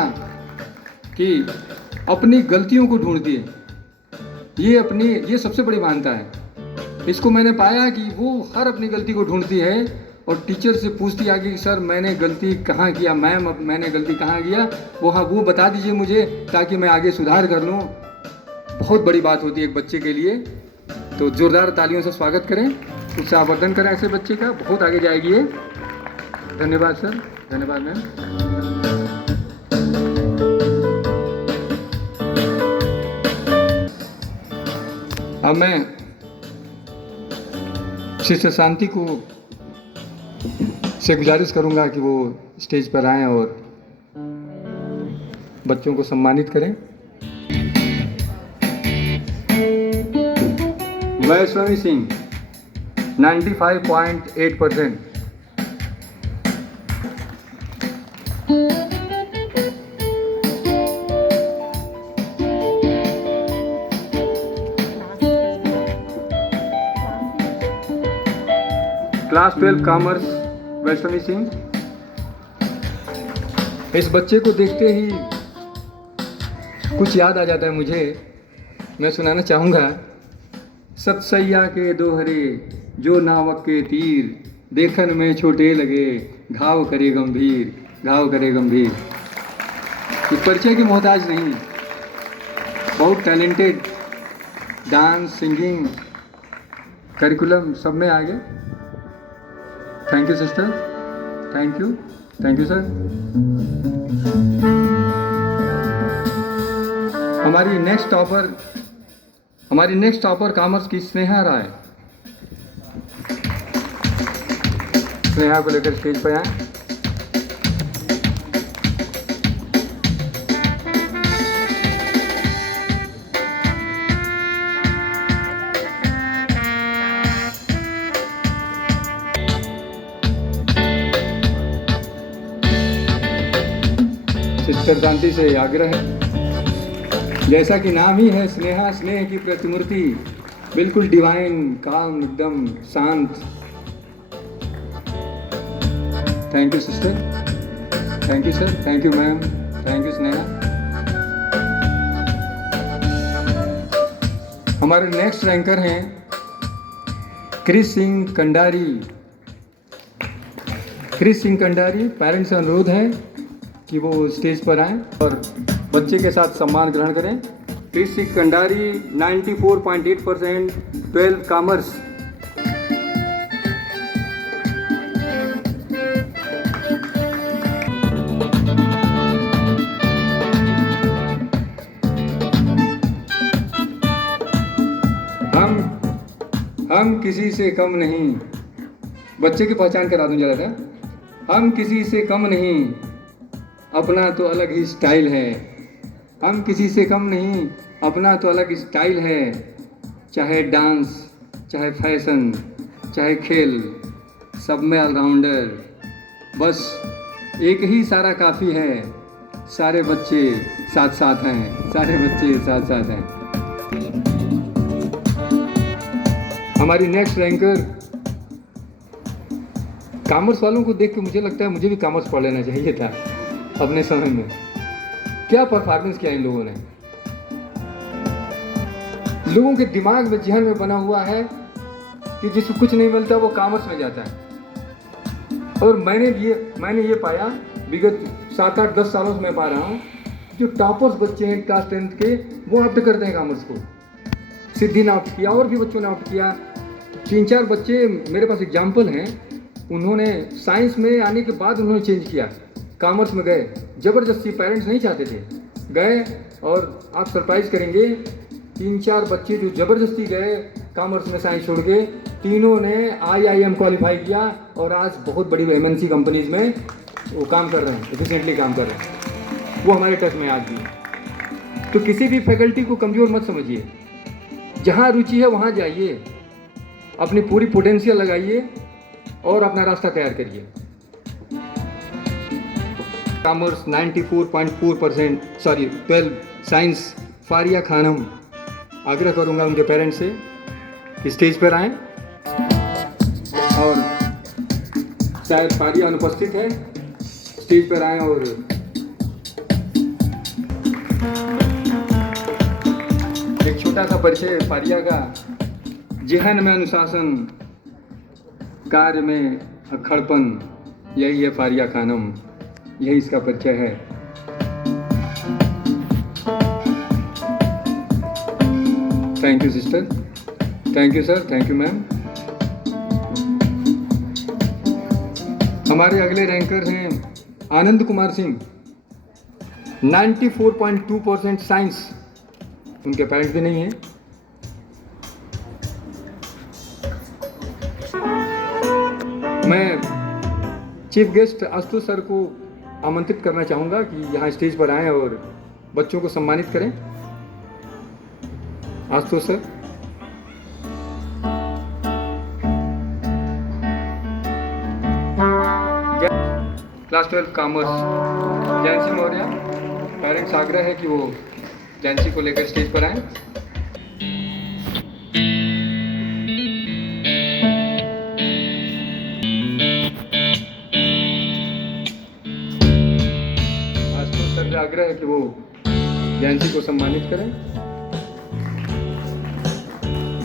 कि अपनी गलतियों को ढूंढती है, ये सबसे बड़ी मान्यता है। इसको मैंने पाया कि वो हर अपनी गलती को ढूंढती है और टीचर से पूछती आगे कि सर मैंने गलती कहाँ किया, मैम मैंने गलती कहाँ किया, वो बता दीजिए मुझे ताकि मैं आगे सुधार कर लूँ। बहुत बड़ी बात होती है एक बच्चे के लिए। तो जोरदार तालियों से स्वागत करें, उत्साहवर्धन करें ऐसे बच्चे का, बहुत आगे जाएगी ये। धन्यवाद सर, धन्यवाद मैम। अब मैं सिस्टर शांति को से गुजारिश करूंगा कि वो स्टेज पर आएं और बच्चों को सम्मानित करें। वैष्णवी सिंह 95.8%। Class 12 commerce Vaishnavi Singh. इस बच्चे को देखते ही कुछ याद आ जाता है मुझे, मैं सुनाना चाहूँगा। सतसैया के दोहरे जो नावक के तीर, देखन में छोटे लगे घाव करे गंभीर, घाव करे गंभीर। ये परिचय की मोहताज नहीं, बहुत टैलेंटेड, डांस, सिंगिंग, करिकुलम सब में आ गए। Thank you sister, thank you sir. हमारी नेक्स्ट टॉपर कॉमर्स की स्नेहा राय। स्नेहा को लेकर स्टेज पर आए। सिस्टर शांति से आग्रह है, जैसा कि नाम ही है स्नेहा, स्नेह की प्रतिमूर्ति, बिल्कुल डिवाइन, काम, एकदम शांत। Thank you sister, thank you sir, thank you ma'am, thank you Sneha. हमारे नेक्स्ट रैंकर हैं Chris Singh Kandari. Chris Singh Kandari, parents से अनुरोध है कि वो स्टेज पर आएं और बच्चे के साथ सम्मान ग्रहण करें। Chris Singh Kandari 94.8%, 12 commerce. हम किसी से कम नहीं, बच्चे की पहचान करा दूं जरा सा। हम किसी से कम नहीं, अपना तो अलग ही स्टाइल है। हम किसी से कम नहीं, अपना तो अलग स्टाइल है। चाहे डांस, चाहे फैशन, चाहे खेल, सब में ऑलराउंडर। बस एक ही सारा काफ़ी है, सारे बच्चे साथ साथ हैं, सारे बच्चे साथ साथ हैं। हमारी नेक्स्ट रैंकर, कॉमर्स वालों को देख के मुझे लगता है मुझे भी कॉमर्स पढ़ लेना चाहिए था अपने समय में। क्या परफॉर्मेंस किया इन लोगों ने। लोगों के दिमाग में, जहन में बना हुआ है कि जिसको कुछ नहीं मिलता वो कॉमर्स में जाता है। और मैंने ये पाया विगत 7-8-10 सालों से मैं पा रहा हूँ, जो टॉपर्स बच्चे हैं क्लास 10th के, वो ऑप्ट करते हैं कॉमर्स को। सिद्धि ने ऑप्ट किया और भी बच्चों ने ऑप्ट किया। 3-4 बच्चे मेरे पास एग्जाम्पल हैं, उन्होंने साइंस में आने के बाद उन्होंने चेंज किया, कॉमर्स में गए। ज़बरदस्ती, पेरेंट्स नहीं चाहते थे, गए। और आप सरप्राइज करेंगे, 3-4 बच्चे जो ज़बरदस्ती गए कॉमर्स में साइंस छोड़ के, तीनों ने IIM क्वालिफाई किया और आज बहुत बड़ी MNC कंपनीज़ में वो काम कर रहे हैं, एफिशिएंटली काम कर रहे हैं। वो हमारे टच में आज भी। तो किसी भी फैकल्टी को कमज़ोर मत समझिए, जहाँ रुचि है वहाँ जाइए, अपनी पूरी पोटेंशियल लगाइए और अपना रास्ता तैयार करिए। Commerce 94.4%, 12 science, Faria Khanam. आग्रह करूंगा उनके पेरेंट्स से स्टेज पर आए और शायद फारिया अनुपस्थित है, स्टेज पर आए और एक छोटा सा परिचय फारिया का। जेहन में अनुशासन, कार्य में अक्खड़पन, यही है फारिया खानम, यही इसका परिचय है। Thank you sister, thank you sir, thank you ma'am. हमारे अगले रैंकर हैं आनंद कुमार सिंह, 94.2% साइंस, उनके पेरेंट्स भी नहीं हैं। मैं चीफ गेस्ट आशुतोष सर को आमंत्रित करना चाहूँगा कि यहाँ स्टेज पर आएं और बच्चों को सम्मानित करें। Ashutosh sir. Class 12 commerce Jaincy Maurya, parents आग्रह है कि वो जैंसी को लेकर स्टेज पर आएं। आशुतोष सर से आग्रह है कि वो जैंसी को सम्मानित करें।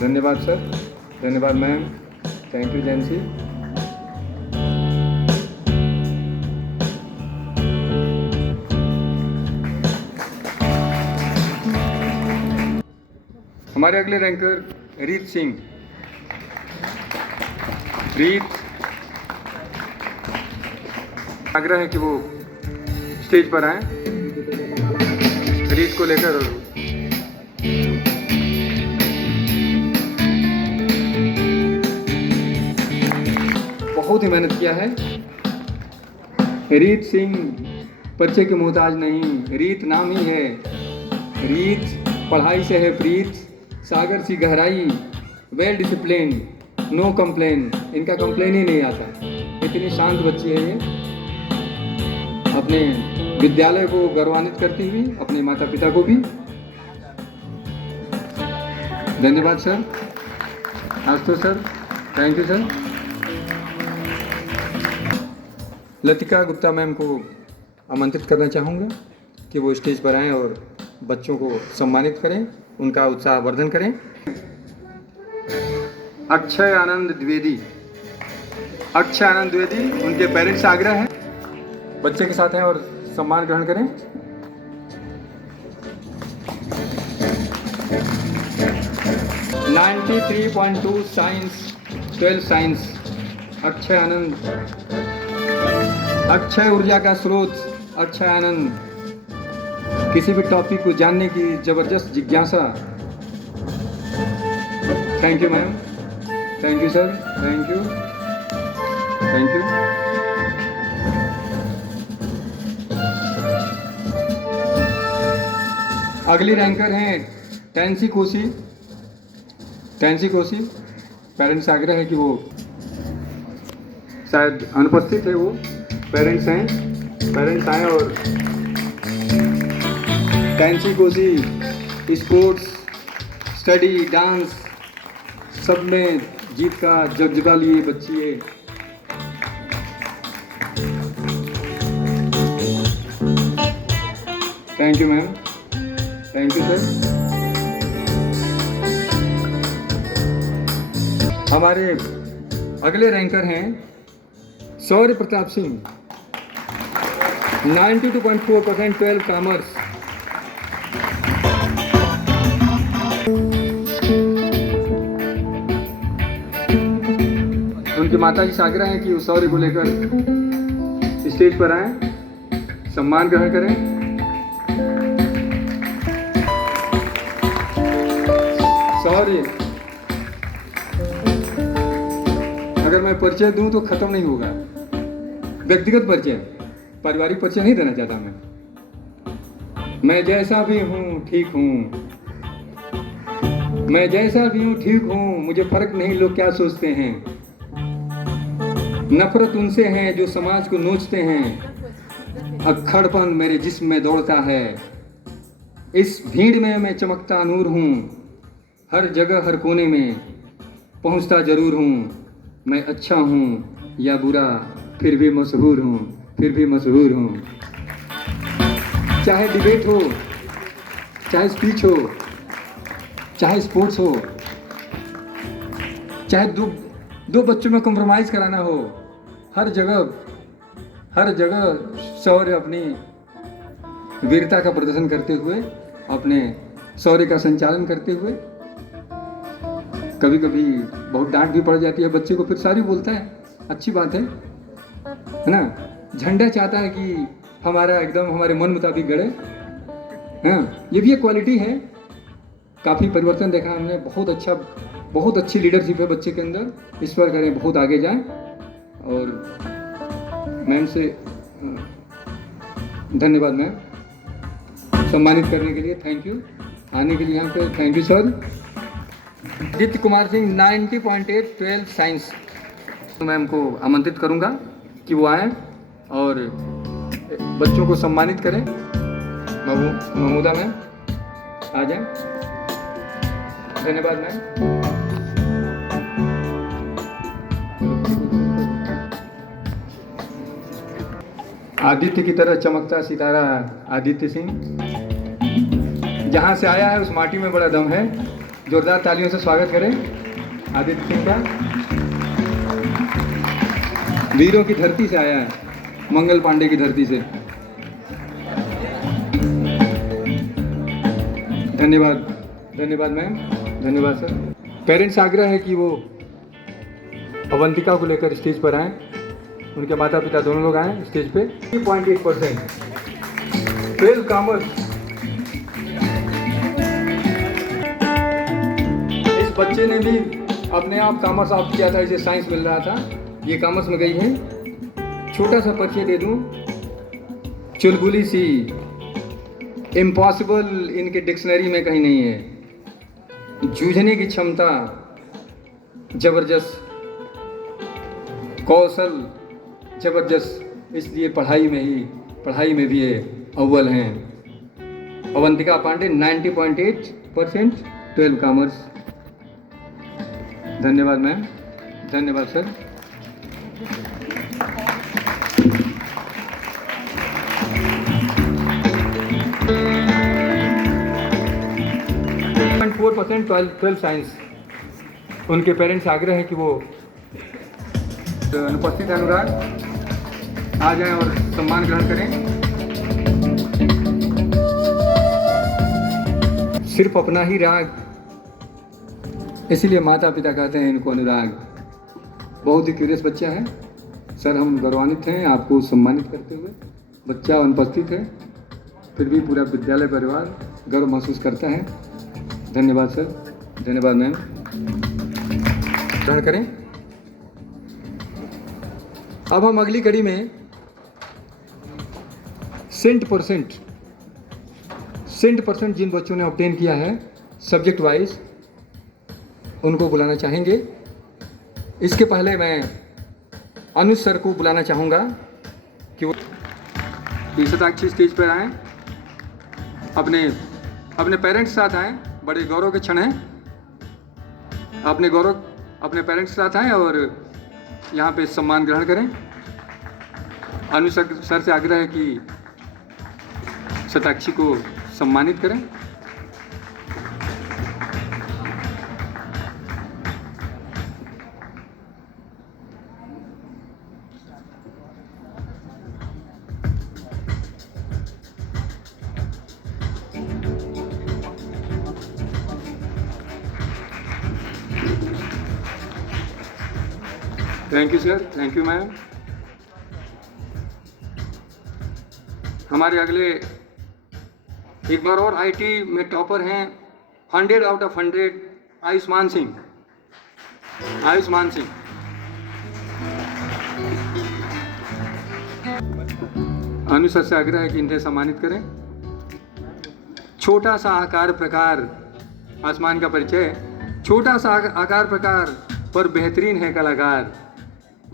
धन्यवाद सर, धन्यवाद मैम, थैंक यू जैंसी। हमारे अगले रैंकर रीत सिंह। रीत आग्रह है कि वो स्टेज पर आए रीत को लेकर। और बहुत ही मेहनत किया है। रीत सिंह परिचय के मोहताज नहीं, रीत नाम ही है। रीत पढ़ाई से है प्रीत, सागर सी गहराई, वेल डिसिप्लिन, नो कंप्लेन, इनका कंप्लेन ही नहीं आता। इतनी शांत बच्ची है ये, अपने विद्यालय को गौरवान्वित करती हुई, अपने माता पिता को भी। धन्यवाद sir, Ashutosh sir, thank you sir. Latika Gupta ma'am को आमंत्रित करना चाहूँगा कि वो स्टेज पर आएं और बच्चों को सम्मानित करें, उनका उत्साहवर्धन करें। अक्षय आनंद द्विवेदी, अक्षय आनंद द्विवेदी, उनके पेरेंट्स से आग्रह है बच्चे के साथ हैं और सम्मान ग्रहण करें। (93.2) साइंस, 12 साइंस, अक्षय आनंद। अक्षय ऊर्जा का स्रोत अक्षय आनंद, किसी भी टॉपिक को जानने की जबरदस्त जिज्ञासा। Thank you ma'am, thank you sir, thank you, thank you. अगली रैंकर हैं टैंसी कोसी। टैंसी कोसी, पेरेंट्स आग्रह है कि वो शायद अनुपस्थित है, वो पेरेंट्स हैं, पेरेंट्स आए और टैंसी कोसी स्पोर्ट्स, स्टडी, डांस सब में जीत का जगजगा लिए बच्ची है। Thank you ma'am, thank you sir. हमारे अगले रैंकर हैं शौर्य प्रताप सिंह, 92.4% 12 कॉमर्स। उनकी माता जी से आग्रह है कि उस शौर्य को लेकर स्टेज पर आए, सम्मान ग्रहण करें। शौर्य, अगर मैं परिचय दूं तो खत्म नहीं होगा। व्यक्तिगत परिचय, पारिवारिक परिचय नहीं देना चाहता मैं जैसा भी हूँ ठीक हूँ, मैं जैसा भी हूँ ठीक हूँ, मुझे फर्क नहीं लोग क्या सोचते हैं। नफरत उनसे है जो समाज को नोचते हैं, अक्खड़पन मेरे जिस्म में दौड़ता है। इस भीड़ में मैं चमकता नूर हूँ, हर जगह हर कोने में पहुंचता ज़रूर हूँ, मैं अच्छा हूँ या बुरा, फिर भी मशहूर हूँ, फिर भी मशहूर हूँ। चाहे डिबेट हो, चाहे स्पीच हो, चाहे स्पोर्ट्स हो, चाहे दो बच्चों में कॉम्प्रोमाइज़ कराना हो, हर जगह शौर्य अपनी वीरता का प्रदर्शन करते हुए, अपने शौर्य का संचालन करते हुए, कभी कभी बहुत डांट भी पड़ जाती है बच्चे को, फिर सारी बोलता है, अच्छी बात है ना। झंडा चाहता है कि हमारा एकदम हमारे मन मुताबिक गड़े, हाँ, ये भी एक क्वालिटी है। काफ़ी परिवर्तन देखा हमने, बहुत अच्छी लीडरशिप है बच्चे के अंदर। ईश्वर करें बहुत आगे जाएं। और मैम से धन्यवाद मैम, सम्मानित करने के लिए, थैंक यू। आने के लिए यहाँ पे thank you sir. Aditya Kumar Singh 90.8 12 science, ma'am को आमंत्रित करूँगा कि वो आएँ और बच्चों को सम्मानित करें। महमूदा मैम आ जाएं। धन्यवाद मैम। आदित्य की तरह चमकता सितारा आदित्य सिंह, जहाँ से आया है उस माटी में बड़ा दम है। जोरदार तालियों से स्वागत करें आदित्य सिंह का। वीरों की धरती से आया है, मंगल पांडे की धरती से। धन्यवाद मैम, धन्यवाद सर। पेरेंट्स आग्रह है कि वो अवंतिका को लेकर स्टेज पर आएँ, उनके माता पिता दोनों लोग आए स्टेज पे। 3.8% 12 कॉमर्स। इस बच्चे ने भी अपने आप कॉमर्स ऑप्ट किया था, इसे साइंस मिल रहा था, ये कॉमर्स में गई है। छोटा सा परिचय दे दूं, चुलबुली सी, इम्पॉसिबल इनके डिक्शनरी में कहीं नहीं है। जूझने की क्षमता जबरदस्त, कौशल जबरदस्त, इसलिए पढ़ाई में भी ये अव्वल हैं। अवंतिका पांडे 90.8% 12 कॉमर्स। धन्यवाद मैम, धन्यवाद सर। 4% 12 साइंस। उनके पेरेंट्स आग्रह है कि वो अनुपस्थित अनुराग आ जाएं और सम्मान ग्रहण करें। सिर्फ अपना ही राग, इसीलिए माता पिता कहते हैं इनको अनुराग। बहुत ही क्यूरियस बच्चा है सर, हम गौरवान्वित हैं आपको सम्मानित करते हुए। बच्चा अनुपस्थित है, फिर भी पूरा विद्यालय परिवार गर्व महसूस करता है। धन्यवाद सर, धन्यवाद मैम। ग्रहण करें। अब हम अगली कड़ी में सेंट परसेंट जिन बच्चों ने ऑब्टेन किया है सब्जेक्ट वाइज, उनको बुलाना चाहेंगे। इसके पहले मैं अनुज सर को बुलाना चाहूँगा कि वो शताक्षी स्टेज पर आएँ, अपने पेरेंट्स साथ आएँ। बड़े गौरव के क्षण हैं, अपने पेरेंट्स के साथ आएँ और यहाँ पे सम्मान ग्रहण करें। अनुज सर से आग्रह है कि शताक्षी को सम्मानित करें। Thank you sir, thank you ma'am. हमारे अगले एक बार और आईटी में टॉपर हैं 100 out of 100 Ayushman Singh. Anuj sir से आग्रह है कि इन्हें सम्मानित करें। छोटा सा आकार प्रकार, आसमान का परिचय। छोटा सा आकार प्रकार पर बेहतरीन है कलाकार।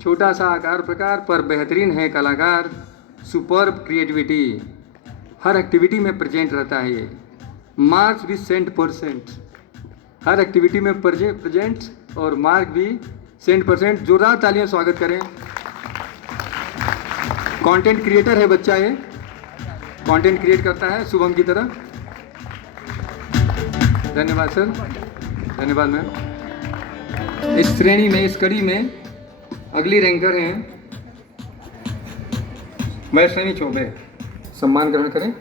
छोटा सा आकार प्रकार पर बेहतरीन है कलाकार। सुपर्ब क्रिएटिविटी हर एक्टिविटी में प्रेजेंट रहता है। मार्क्स विद सेंट %, हर एक्टिविटी में प्रेजेंट और मार्क भी 100%। जोरदार तालियां स्वागत करें। कंटेंट क्रिएटर है बच्चा, ये कंटेंट क्रिएट करता है शुभम की तरह। धन्यवाद सर, धन्यवाद मैम। इस श्रेणी में, इस कड़ी में अगली रैंकर हैं वैष्णवी चौबे। सम्मान ग्रहण करें।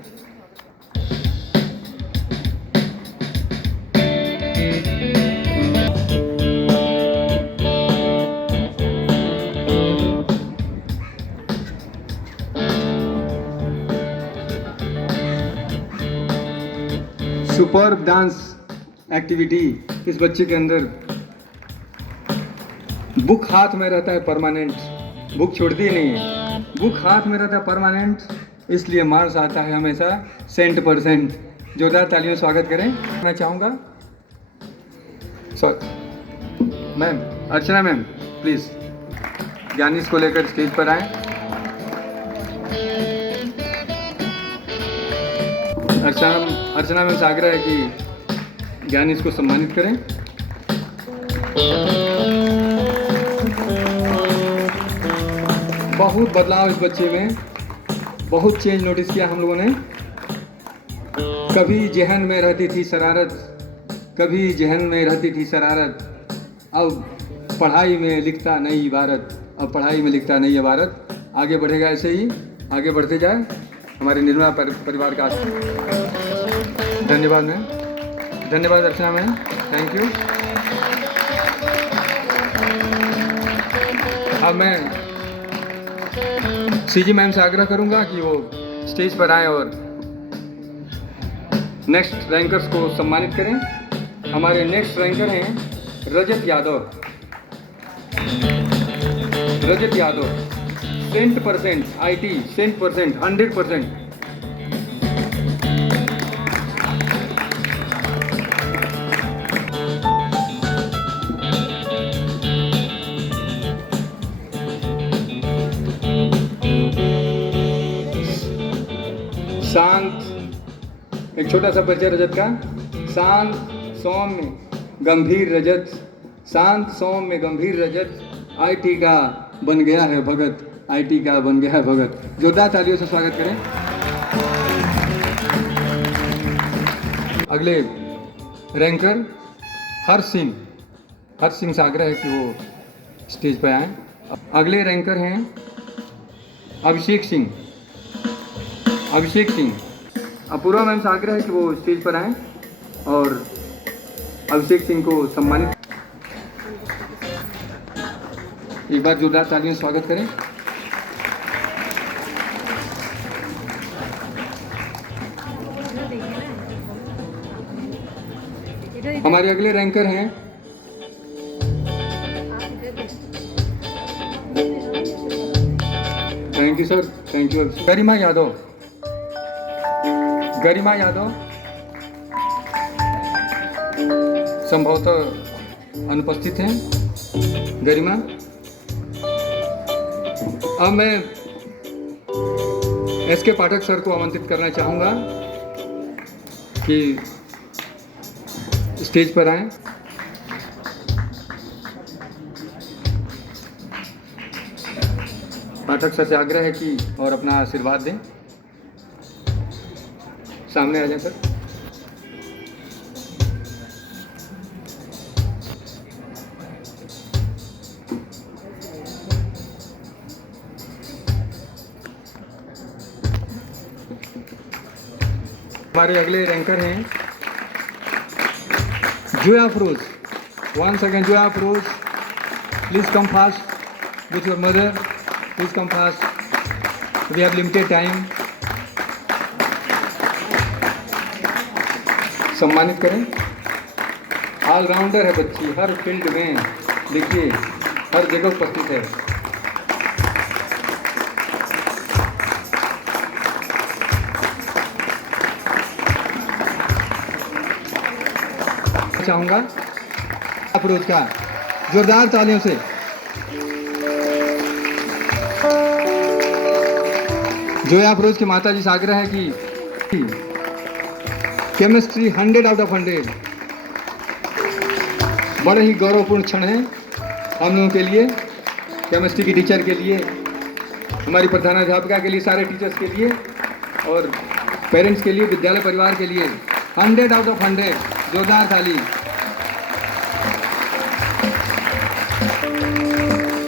सुपर्ब डांस एक्टिविटी इस बच्चे के अंदर। बुक हाथ में रहता है परमानेंट, बुक छोड़ती नहीं है, बुक हाथ में रहता है परमानेंट, इसलिए मार्क्स आता है हमेशा 100%। जोरदार तालियों स्वागत करें। मैं चाहूँगा मैम, अर्चना मैम प्लीज़ ज्ञानीश को लेकर स्टेज पर आए। अर्चना मैम से आग्रह है कि ज्ञानीश को सम्मानित करें। बहुत बदलाव इस बच्चे में, बहुत चेंज नोटिस किया हम लोगों ने। कभी जहन में रहती थी शरारत, कभी जहन में रहती थी शरारत, अब पढ़ाई में लिखता नई इबारत, अब पढ़ाई में लिखता नई इबारत। आगे बढ़ेगा, ऐसे ही आगे बढ़ते जाए हमारे निर्मला परिवार का। धन्यवाद मैम, धन्यवाद अर्चना मैम, थैंक यू। अब मैं सीजी मैम से आग्रह करूंगा कि वो स्टेज पर आए और नेक्स्ट रैंकर्स को सम्मानित करें। हमारे नेक्स्ट रैंकर हैं रजत यादव। रजत यादव 100% IT, 100%, 100%। शांत, एक छोटा सा परिचय रजत का। शांत सौम्य गंभीर रजत, शांत सौम्य गंभीर रजत IT का बन गया है भगत, IT का बन गया है भगत। जोरदार तालियों से स्वागत करें। अगले रैंकर हर्ष सिंह से आग्रह है कि वो स्टेज पर आए। अगले रैंकर हैं अभिषेक सिंह। अपूर्वा मैम से आग्रह है कि वो स्टेज पर आएं और अभिषेक सिंह को सम्मानित। एक बार जोरदार तालियों से स्वागत करें। हमारे अगले रैंकर हैं thank you sir, thank you. Garima Yadav संभवतः अनुपस्थित हैं। गरिमा, अब मैं SK पाठक सर को आमंत्रित करना चाहूँगा कि स्टेज पर आएं। पाठक सर से आग्रह है कि और अपना आशीर्वाद दें। सामने आ जाए सर। हमारे अगले रैंकर हैं Zoya Feroz. Once again Zoya Feroz, please come fast with your mother, please come fast, we have limited time. सम्मानित करें। ऑलराउंडर है बच्ची, हर फील्ड में देखिए हर जगह उपस्थित है। चाहूंगा अप्रोच का जोरदार तालियों से। जोया अप्रोच की माता जी से आग्रह है कि केमिस्ट्री 100 out of 100, बड़े ही गौरवपूर्ण क्षण है हम लोगों के लिए, केमिस्ट्री की टीचर के लिए, हमारी प्रधानाध्यापिका के लिए, सारे टीचर्स के लिए और पेरेंट्स के लिए, विद्यालय परिवार के लिए 100 आउट ऑफ 100 जोरदार ताली।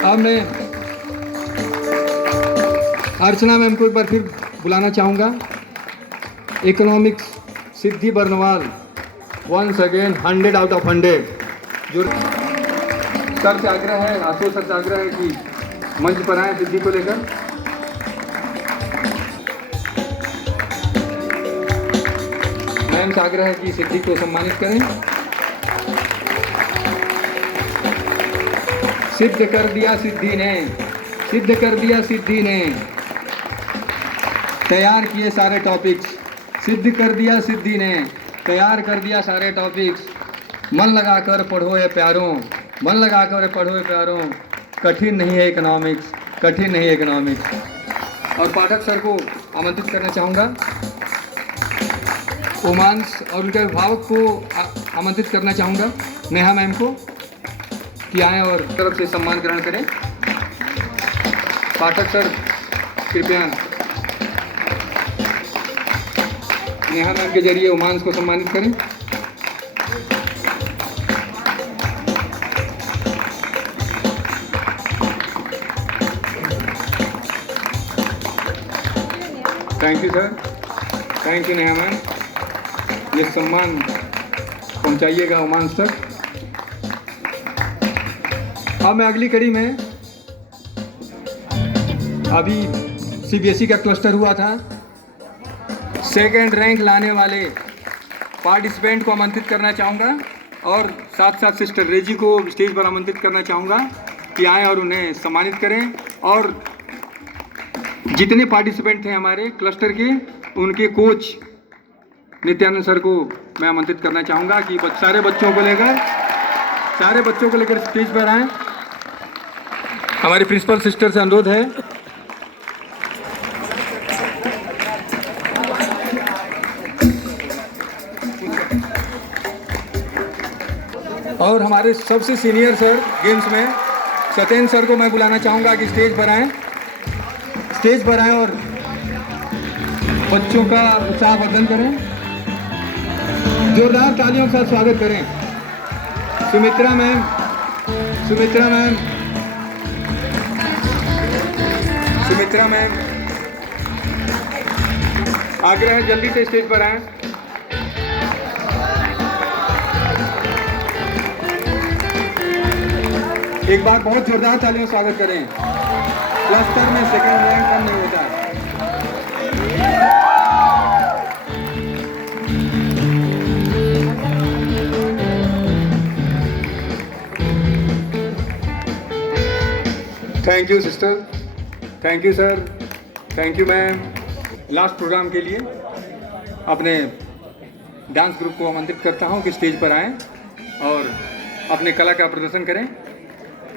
अब मैं अर्चना मैम को एक बार फिर बुलाना चाहूँगा। Economics Siddhi Barnwal, once again 100 out of 100। जो सर से आग्रह है, आशुतोष सर से आग्रह है कि मंच पर आए सिद्धि को लेकर। मैम से आग्रह है कि सिद्धि को सम्मानित करें। सिद्ध कर दिया सिद्धि ने, सिद्ध कर दिया सिद्धि ने, तैयार किए सारे टॉपिक्स। सिद्ध कर दिया सिद्धि ने, तैयार कर दिया सारे टॉपिक्स। मन लगाकर पढ़ो ये प्यारों, मन लगाकर पढ़ो ये प्यारों, कठिन नहीं है इकोनॉमिक्स, कठिन नहीं है इकोनॉमिक्स। और पाठक सर को आमंत्रित करना चाहूँगा, उमांस और उनके अभिभावक को आमंत्रित करना चाहूँगा, नेहा मैम को, कि आएँ और तरफ से सम्मान ग्रहण करें। पाठक सर कृपया नेहा मैम के जरिए उमांस को सम्मानित करें। Thank you sir, thank you Neha ma'am. ये सम्मान पहुंचाइएगा उमांस तक। अब मैं अगली कड़ी में, अभी सीबीएसई का क्लस्टर हुआ था, सेकेंड रैंक लाने वाले पार्टिसिपेंट को आमंत्रित करना चाहूँगा और साथ साथ सिस्टर रेजी को स्टेज पर आमंत्रित करना चाहूँगा कि आएँ और उन्हें सम्मानित करें। और जितने पार्टिसिपेंट थे हमारे क्लस्टर के, उनके कोच नित्यानंद सर को मैं आमंत्रित करना चाहूँगा कि सारे बच्चों को लेकर स्टेज पर आएँ। हमारी प्रिंसिपल सिस्टर से अनुरोध है। और हमारे सबसे सीनियर सर गेम्स में सत्येंद्र सर को मैं बुलाना चाहूँगा कि स्टेज पर आएँ और बच्चों का उत्साहवर्धन करें। जोरदार तालियों के साथ स्वागत करें। सुमित्रा मैम आग्रह है जल्दी से स्टेज पर आएं। एक बार बहुत जोरदार तालियों से स्वागत करें। क्लस्टर में सेकंड रैंक कम नहीं होता। Thank you sister, thank you sir, thank you ma'am. Last program के लिए अपने डांस ग्रुप को आमंत्रित करता हूं कि स्टेज पर आएं और अपने कला का प्रदर्शन करें।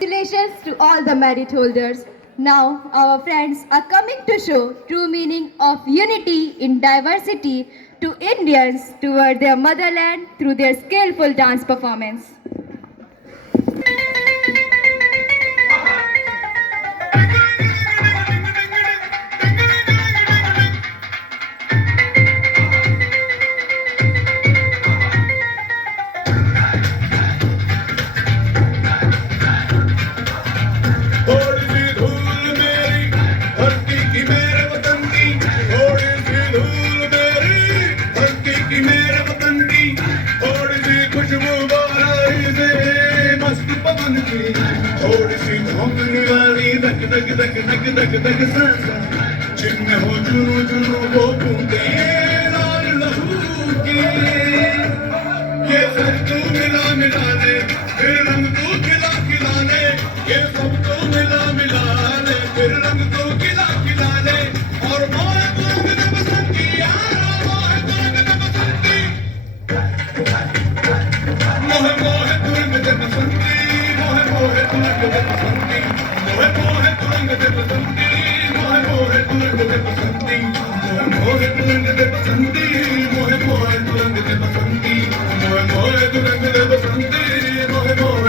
Congratulations to all the merit holders. Now our friends are coming to show true meaning of unity in diversity to Indians toward their motherland through their skillful dance performance. जिनमें हो जुनू जुनू वो बूंदे लाल लहू की, ये सब तो मिला मिला ले, फिर रंग तो खिला खिला ले, ये सब तो मिला मिला ले, फिर रंग तो खिला खिला ले। और मोहे तुरंग दे बसंती यारा, मोहे तुरंग दे बसंती, मोहे मोहे तुरंग दे बसंती, मोहे मोहे तुरंग दे बसंती, मोहे मोहे तुरंग दे बसंती, मोहे मोहे तुरंग दे बसंती, मोहे तुरंग दे बसंती, मोहे मोहे तुरंग दे बसंती, मोहे मोहे तुरंग दे बसंती, मोहे मोहे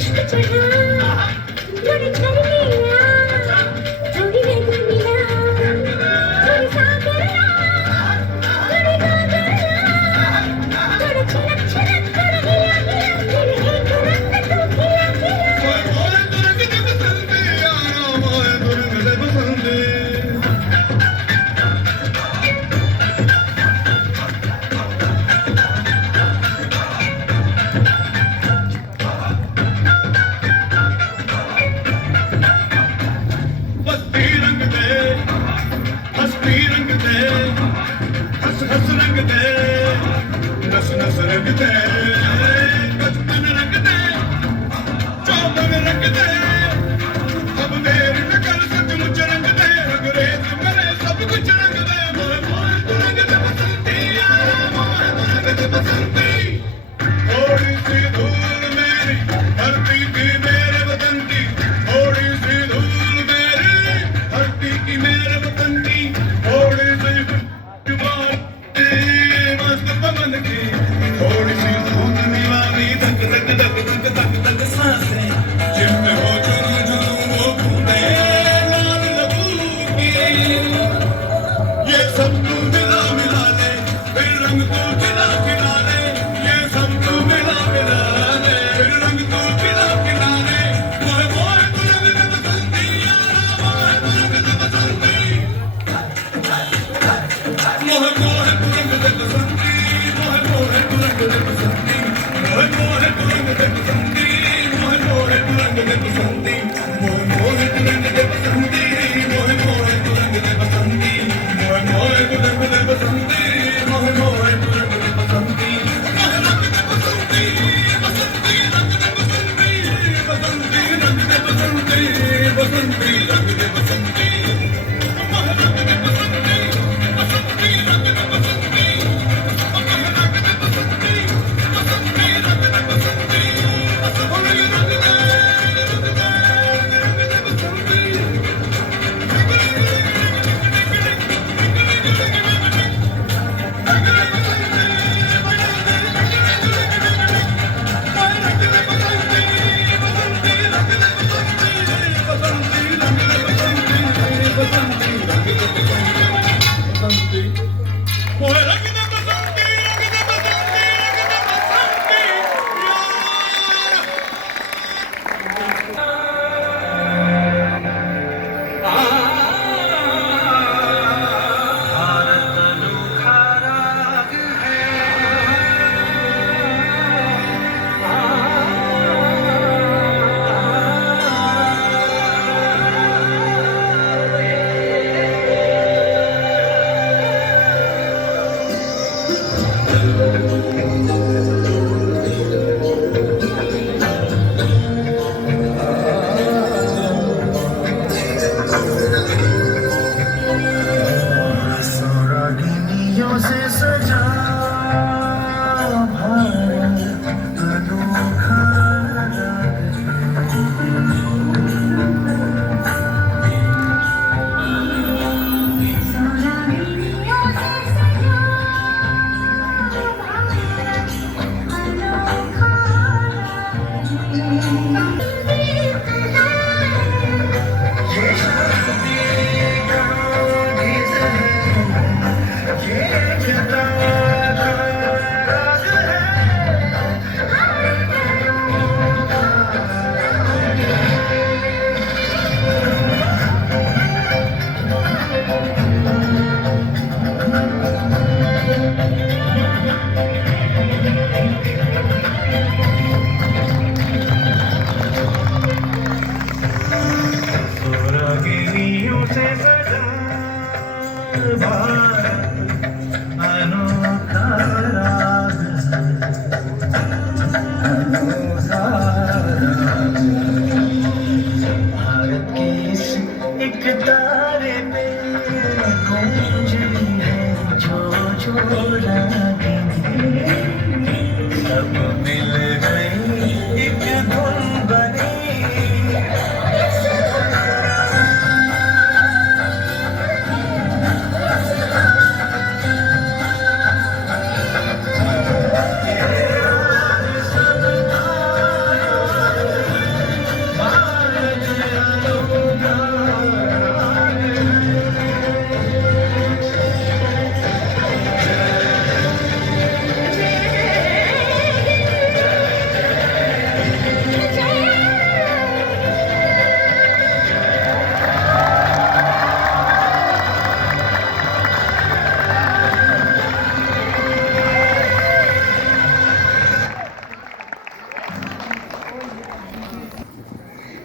इश्क चढ़ा थोड़ी झरनिया थोड़ी नगनिया थोड़ी सागरिया थोड़ी गोगरिया थोड़ा छिलक छिलक थोड़ा हिला हिला फिर एक रंग तू खिला खिला मोहे तुरंग दे बसंती यारा मोहे तुरंग दे बसंती बस्ती रंग दे हस्ती रंग दे हंस हंस रंग दे नस नस रंग दे बचपन रंग दे चौबन रंग दे अब मेरी नकल सचमुच रंग दे अंग्रेज मेरे सब कुछ रंग दे मोहे मोहे तू रंग दे बसंती यारा मोहे तू रंग दे बसंती थोड़ी सी धूल मेरी धरती की मेरे वतन की थोड़ी सी धूल मेरी धरती की मेरे वतन की थोड़ी सी जुबान मस्त पवन की थोड़ी सी धूतनी वाली धक धक धक धक धक धक सांसें जिनमें हो जुनू जुनू वो बूंदे लाल लबू की ये सब तू मिला मिला ले फिर रंग तू खिला खिला ले ये सब तू मिला मिला ले फिर रंग तू खिला खिला ले मोहे मोहे तू रंग दे बसंती यारा मोहे तू रंग दे बसंती मोहे मोहे तू रंग दे बसंती मोहे मोहे तू रंग दे बसंती मोहे मोहे तू रंग दे बसंती मोहे मोहे तू रंग दे बसंती मोहे मोहे तू रंग दे बसंती मोहे मोहे तू रंग दे बसंती मोहे मोहे तू रंग दे बसंती मोहे मोहे तू रंग दे बसंती मोहे रंग दे बसंती बसंती रंग दे बसंती बसंती रंग दे बसंती बसंती रंग दे बसंती मोहे रंग दे बसंती बसंती रंग दे बसंती मोहे रंग दे बसंती बसंती रंग दे बसंती मोहे रंग दे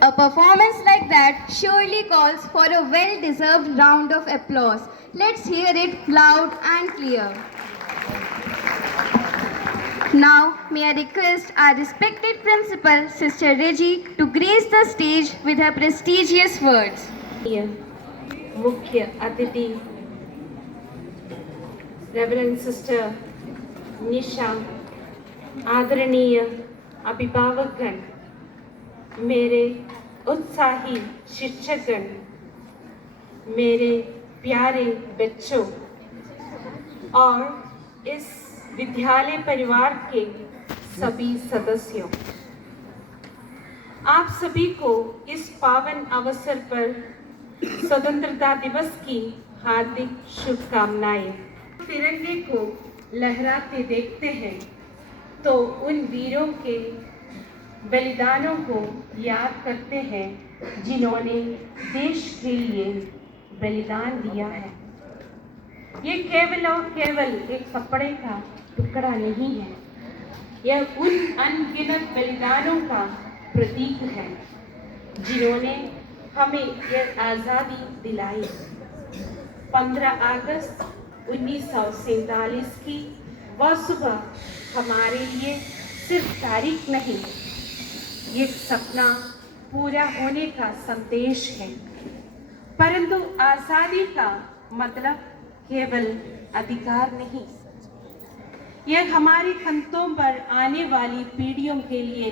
A performance like that surely calls for a well-deserved round of applause. Let's hear it loud and clear. Now, may I request our respected principal, Sister Reggie, to grace the stage with her prestigious words. मुख्य अतिथि reverend sister निशा, आदरणीय अभिभावकगण, मेरे उत्साही शिक्षकगण, मेरे प्यारे बच्चों और इस विद्यालय परिवार के सभी सदस्यों, आप सभी को इस पावन अवसर पर स्वतंत्रता दिवस की हार्दिक शुभकामनाएं। तिरंगे को लहराते देखते हैं तो उन वीरों के बलिदानों को याद करते हैं जिन्होंने देश के लिए बलिदान दिया है। ये केवल और केवल एक कपड़े का टुकड़ा नहीं है, यह उन अनगिनत बलिदानों का प्रतीक है जिन्होंने हमें यह आज़ादी दिलाई। 15 अगस्त 1947 की वह सुबह हमारे लिए सिर्फ तारीख नहीं, ये सपना पूरा होने का संदेश है। परंतु आज़ादी का मतलब केवल अधिकार नहीं, यह हमारे कंधों पर आने वाली पीढ़ियों के लिए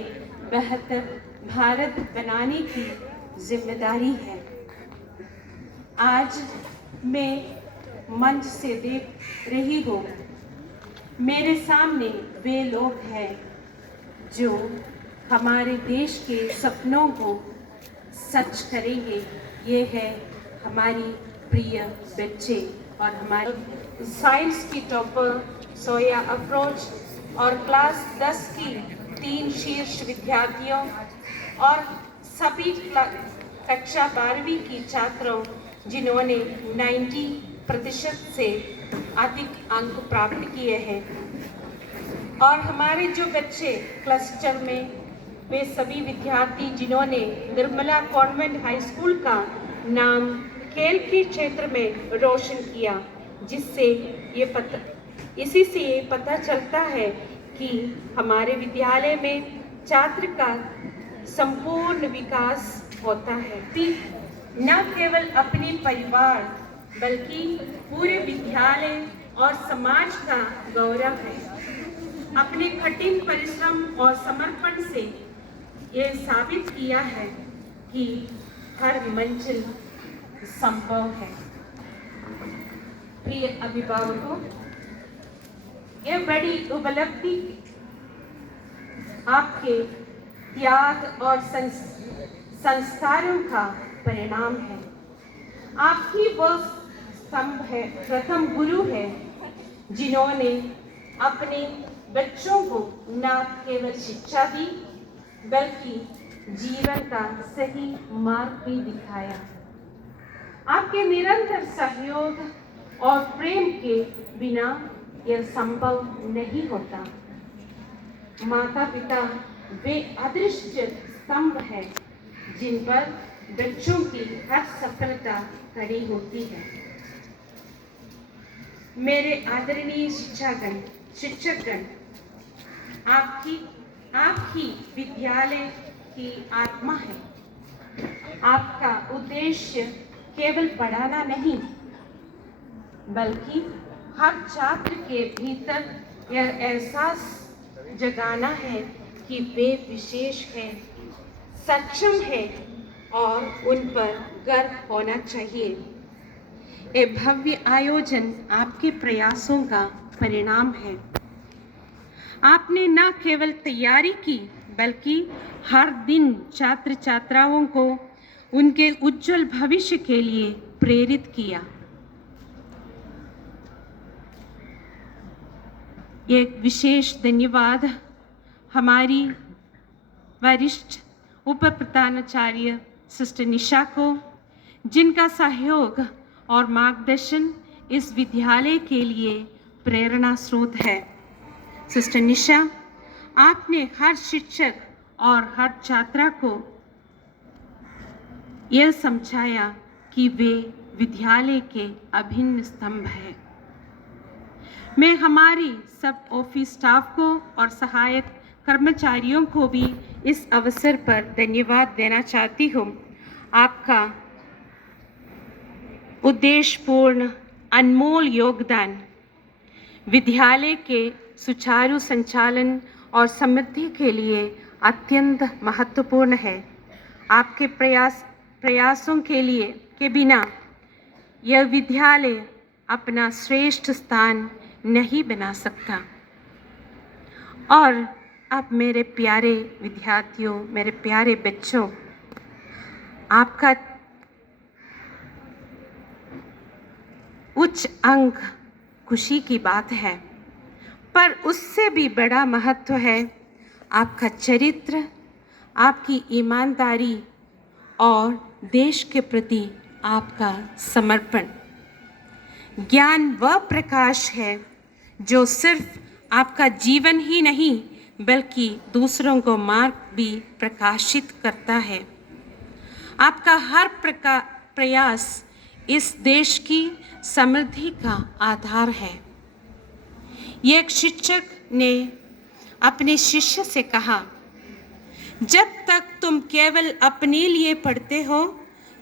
बेहतर भारत बनाने की जिम्मेदारी है। आज मैं मंच से देख रही हूँ, मेरे सामने वे लोग हैं जो हमारे देश के सपनों को सच करेंगे। ये है हमारी प्रिय बच्चे और हमारे साइंस की टॉपर सोया अप्रोच और क्लास 10 की 3 शीर्ष विद्यार्थियों और सभी कक्षा 12वीं की छात्रों जिन्होंने 90% से अधिक अंक प्राप्त किए हैं, और हमारे जो बच्चे क्लस्टर में वे सभी विद्यार्थी जिन्होंने निर्मला कॉन्वेंट हाई स्कूल का नाम खेल के क्षेत्र में रोशन किया, इसी से ये पता चलता है कि हमारे विद्यालय में छात्र का संपूर्ण विकास होता है। न केवल अपने परिवार बल्कि पूरे विद्यालय और समाज का गौरव है। अपने कठिन परिश्रम और समर्पण से ये साबित किया है कि हर मंजिल संभव है। प्रिय अभिभावकों, यह बड़ी उपलब्धि आपके त्याग और संस्कारों का परिणाम है। आपकी वह स्तंभ है, प्रथम गुरु है जिन्होंने अपने बच्चों को न केवल शिक्षा दी बल्कि जीवन का सही मार्ग भी दिखाया। आपके निरंतर सहयोग और प्रेम के बिना यह संभव नहीं होता। माता पिता वे अदृश्य स्तंभ हैं जिन पर बच्चों की हर सफलता खड़ी होती है। मेरे आदरणीय शिक्षकगण, आपकी विद्यालय की आत्मा है। आपका उद्देश्य केवल पढ़ाना नहीं बल्कि हर छात्र के भीतर यह एहसास जगाना है कि वे विशेष हैं, सक्षम हैं और उन पर गर्व होना चाहिए। ये भव्य आयोजन आपके प्रयासों का परिणाम है। आपने न केवल तैयारी की बल्कि हर दिन छात्र छात्राओं को उनके उज्जवल भविष्य के लिए प्रेरित किया। एक विशेष धन्यवाद हमारी वरिष्ठ उप प्रधानाचार्य सिस्टर निशा को, जिनका सहयोग और मार्गदर्शन इस विद्यालय के लिए प्रेरणा स्रोत है। सिस्टर निशा, आपने हर शिक्षक और हर छात्रा को यह समझाया कि वे विद्यालय के अभिन्न स्तंभ हैं। मैं हमारी सब ऑफिस स्टाफ को और सहायक कर्मचारियों को भी इस अवसर पर धन्यवाद देना चाहती हूँ। आपका उद्देश्यपूर्ण अनमोल योगदान विद्यालय के सुचारू संचालन और समृद्धि के लिए अत्यंत महत्वपूर्ण है। आपके प्रयासों के बिना यह विद्यालय अपना श्रेष्ठ स्थान नहीं बना सकता। और अब मेरे प्यारे विद्यार्थियों, मेरे प्यारे बच्चों, आपका उच्च अंक खुशी की बात है, पर उससे भी बड़ा महत्व है आपका चरित्र, आपकी ईमानदारी और देश के प्रति आपका समर्पण। ज्ञान वह प्रकाश है जो सिर्फ आपका जीवन ही नहीं बल्कि दूसरों को मार्ग भी प्रकाशित करता है। आपका हर प्रयास इस देश की समृद्धि का आधार है। एक शिक्षक ने अपने शिष्य से कहा, जब तक तुम केवल अपने लिए पढ़ते हो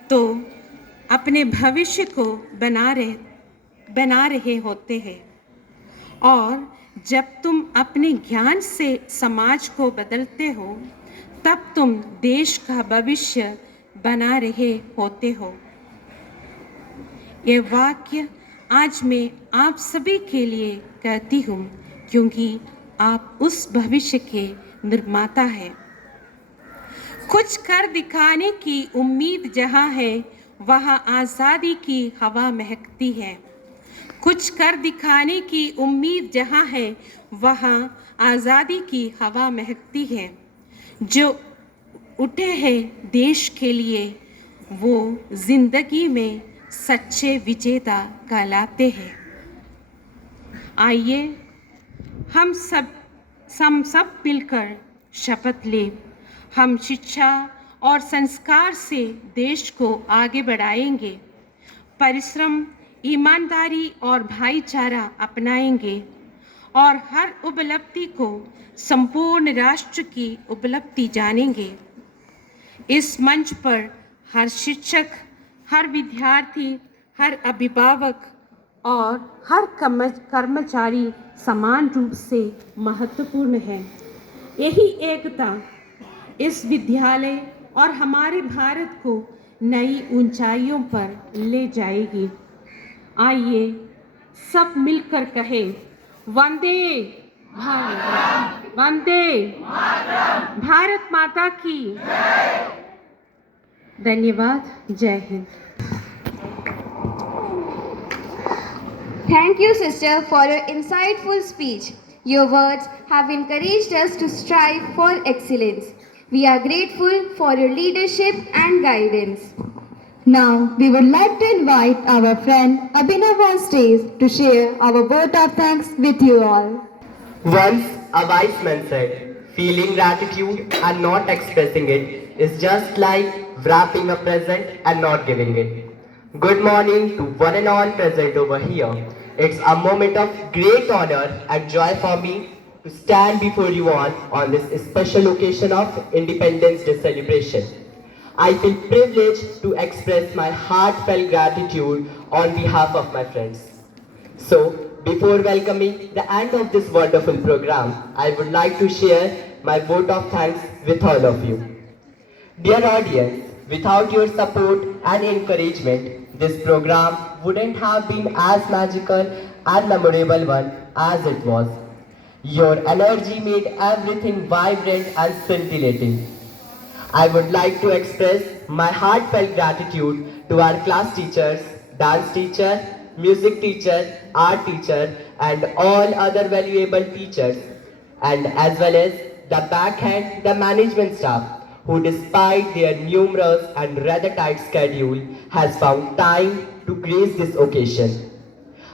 तो अपने भविष्य को बना रहे होते हैं, और जब तुम अपने ज्ञान से समाज को बदलते हो तब तुम देश का भविष्य बना रहे होते हो। ये वाक्य आज मैं आप सभी के लिए कहती हूँ क्योंकि आप उस भविष्य के निर्माता हैं। कुछ कर दिखाने की उम्मीद जहाँ है वहाँ आज़ादी की हवा महकती है। कुछ कर दिखाने की उम्मीद जहाँ है वहाँ आज़ादी की हवा महकती है। जो उठे हैं देश के लिए वो जिंदगी में सच्चे विजेता कहलाते हैं। आइए हम सब मिलकर शपथ लें। हम शिक्षा और संस्कार से देश को आगे बढ़ाएंगे, परिश्रम, ईमानदारी और भाईचारा अपनाएंगे और हर उपलब्धि को संपूर्ण राष्ट्र की उपलब्धि जानेंगे। इस मंच पर हर शिक्षक, हर विद्यार्थी, हर अभिभावक और हर कर्मचारी समान रूप से महत्वपूर्ण है। यही एकता इस विद्यालय और हमारे भारत को नई ऊंचाइयों पर ले जाएगी। आइए सब मिलकर कहें, वंदे भारत, वंदे भारत माता की धन्यवाद। जय Hind. Thank you, sister, for your insightful speech. Your words have encouraged us to strive for excellence. We are grateful for your leadership and guidance. Now, we would like to invite our friend Abhinav on stage to share our vote of thanks with you all. Once a wise man said, feeling gratitude and not expressing it is just like wrapping a present and not giving it. Good morning to one and all present over here. It's a moment of great honor and joy for me to stand before you all on this special occasion of Independence Day celebration. I feel privileged to express my heartfelt gratitude on behalf of my friends. So, before welcoming the end of this wonderful program, I would like to share my vote of thanks with all of you. Dear audience, without your support and encouragement, this program wouldn't have been as magical and memorable one as it was. Your energy made everything vibrant and scintillating. I would like to express my heartfelt gratitude to our class teachers, dance teacher, music teacher, art teacher, and all other valuable teachers, and as well as the backhand, the management staff, who despite their numerous and rather tight schedule has found time to grace this occasion.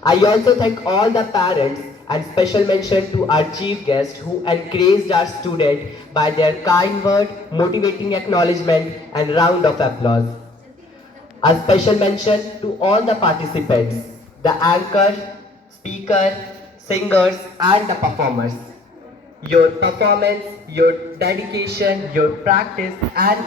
I also thank all the parents and special mention to our chief guest who encouraged our student by their kind word, motivating acknowledgement and round of applause. A special mention to all the participants, the anchor, speaker, singers and the performers. Your performance, your dedication, your practice and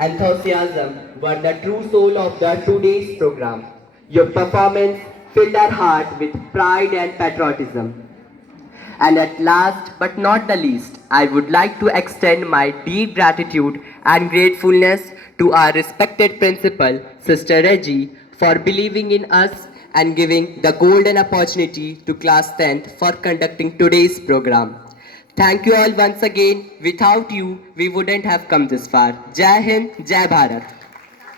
enthusiasm were the true soul of the today's program. Your performance filled our heart with pride and patriotism. And at last but not the least, I would like to extend my deep gratitude and gratefulness to our respected principal, Sister Reggie, for believing in us and giving the golden opportunity to class 10th for conducting today's program. Thank you all once again. Without you, we wouldn't have come this far. Jai Hind, Jai Bharat.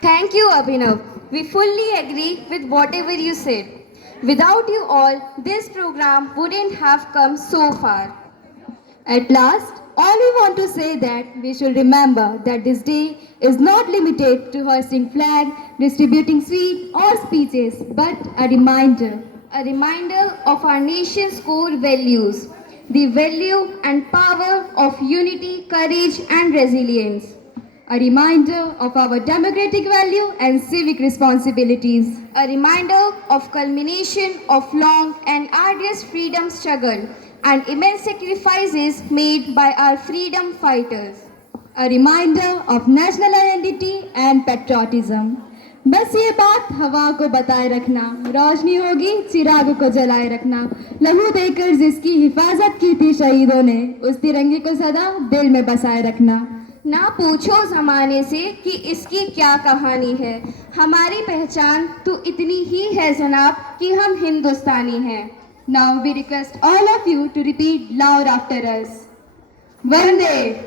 Thank you, Abhinav. We fully agree with whatever you said. Without you all, this program wouldn't have come so far. At last, all we want to say that we should remember that this day is not limited to hoisting flag, distributing sweets or speeches, but a reminder of our nation's core values, the value and power of unity, courage and resilience. A reminder of our democratic value and civic responsibilities. A reminder of culmination of long and arduous freedom struggle and immense sacrifices made by our freedom fighters. A reminder of national identity and patriotism. बस ये बात हवा को बताए रखना, रोशनी होगी चिराग को जलाए रखना, लहू देकर जिसकी हिफाजत की थी शहीदों ने, उस तिरंगे को सदा दिल में बसाए रखना। ना पूछो ज़माने से कि इसकी क्या कहानी है, हमारी पहचान तो इतनी ही है जनाब कि हम हिंदुस्तानी हैं। Now we request all of you to repeat loud after us. Vande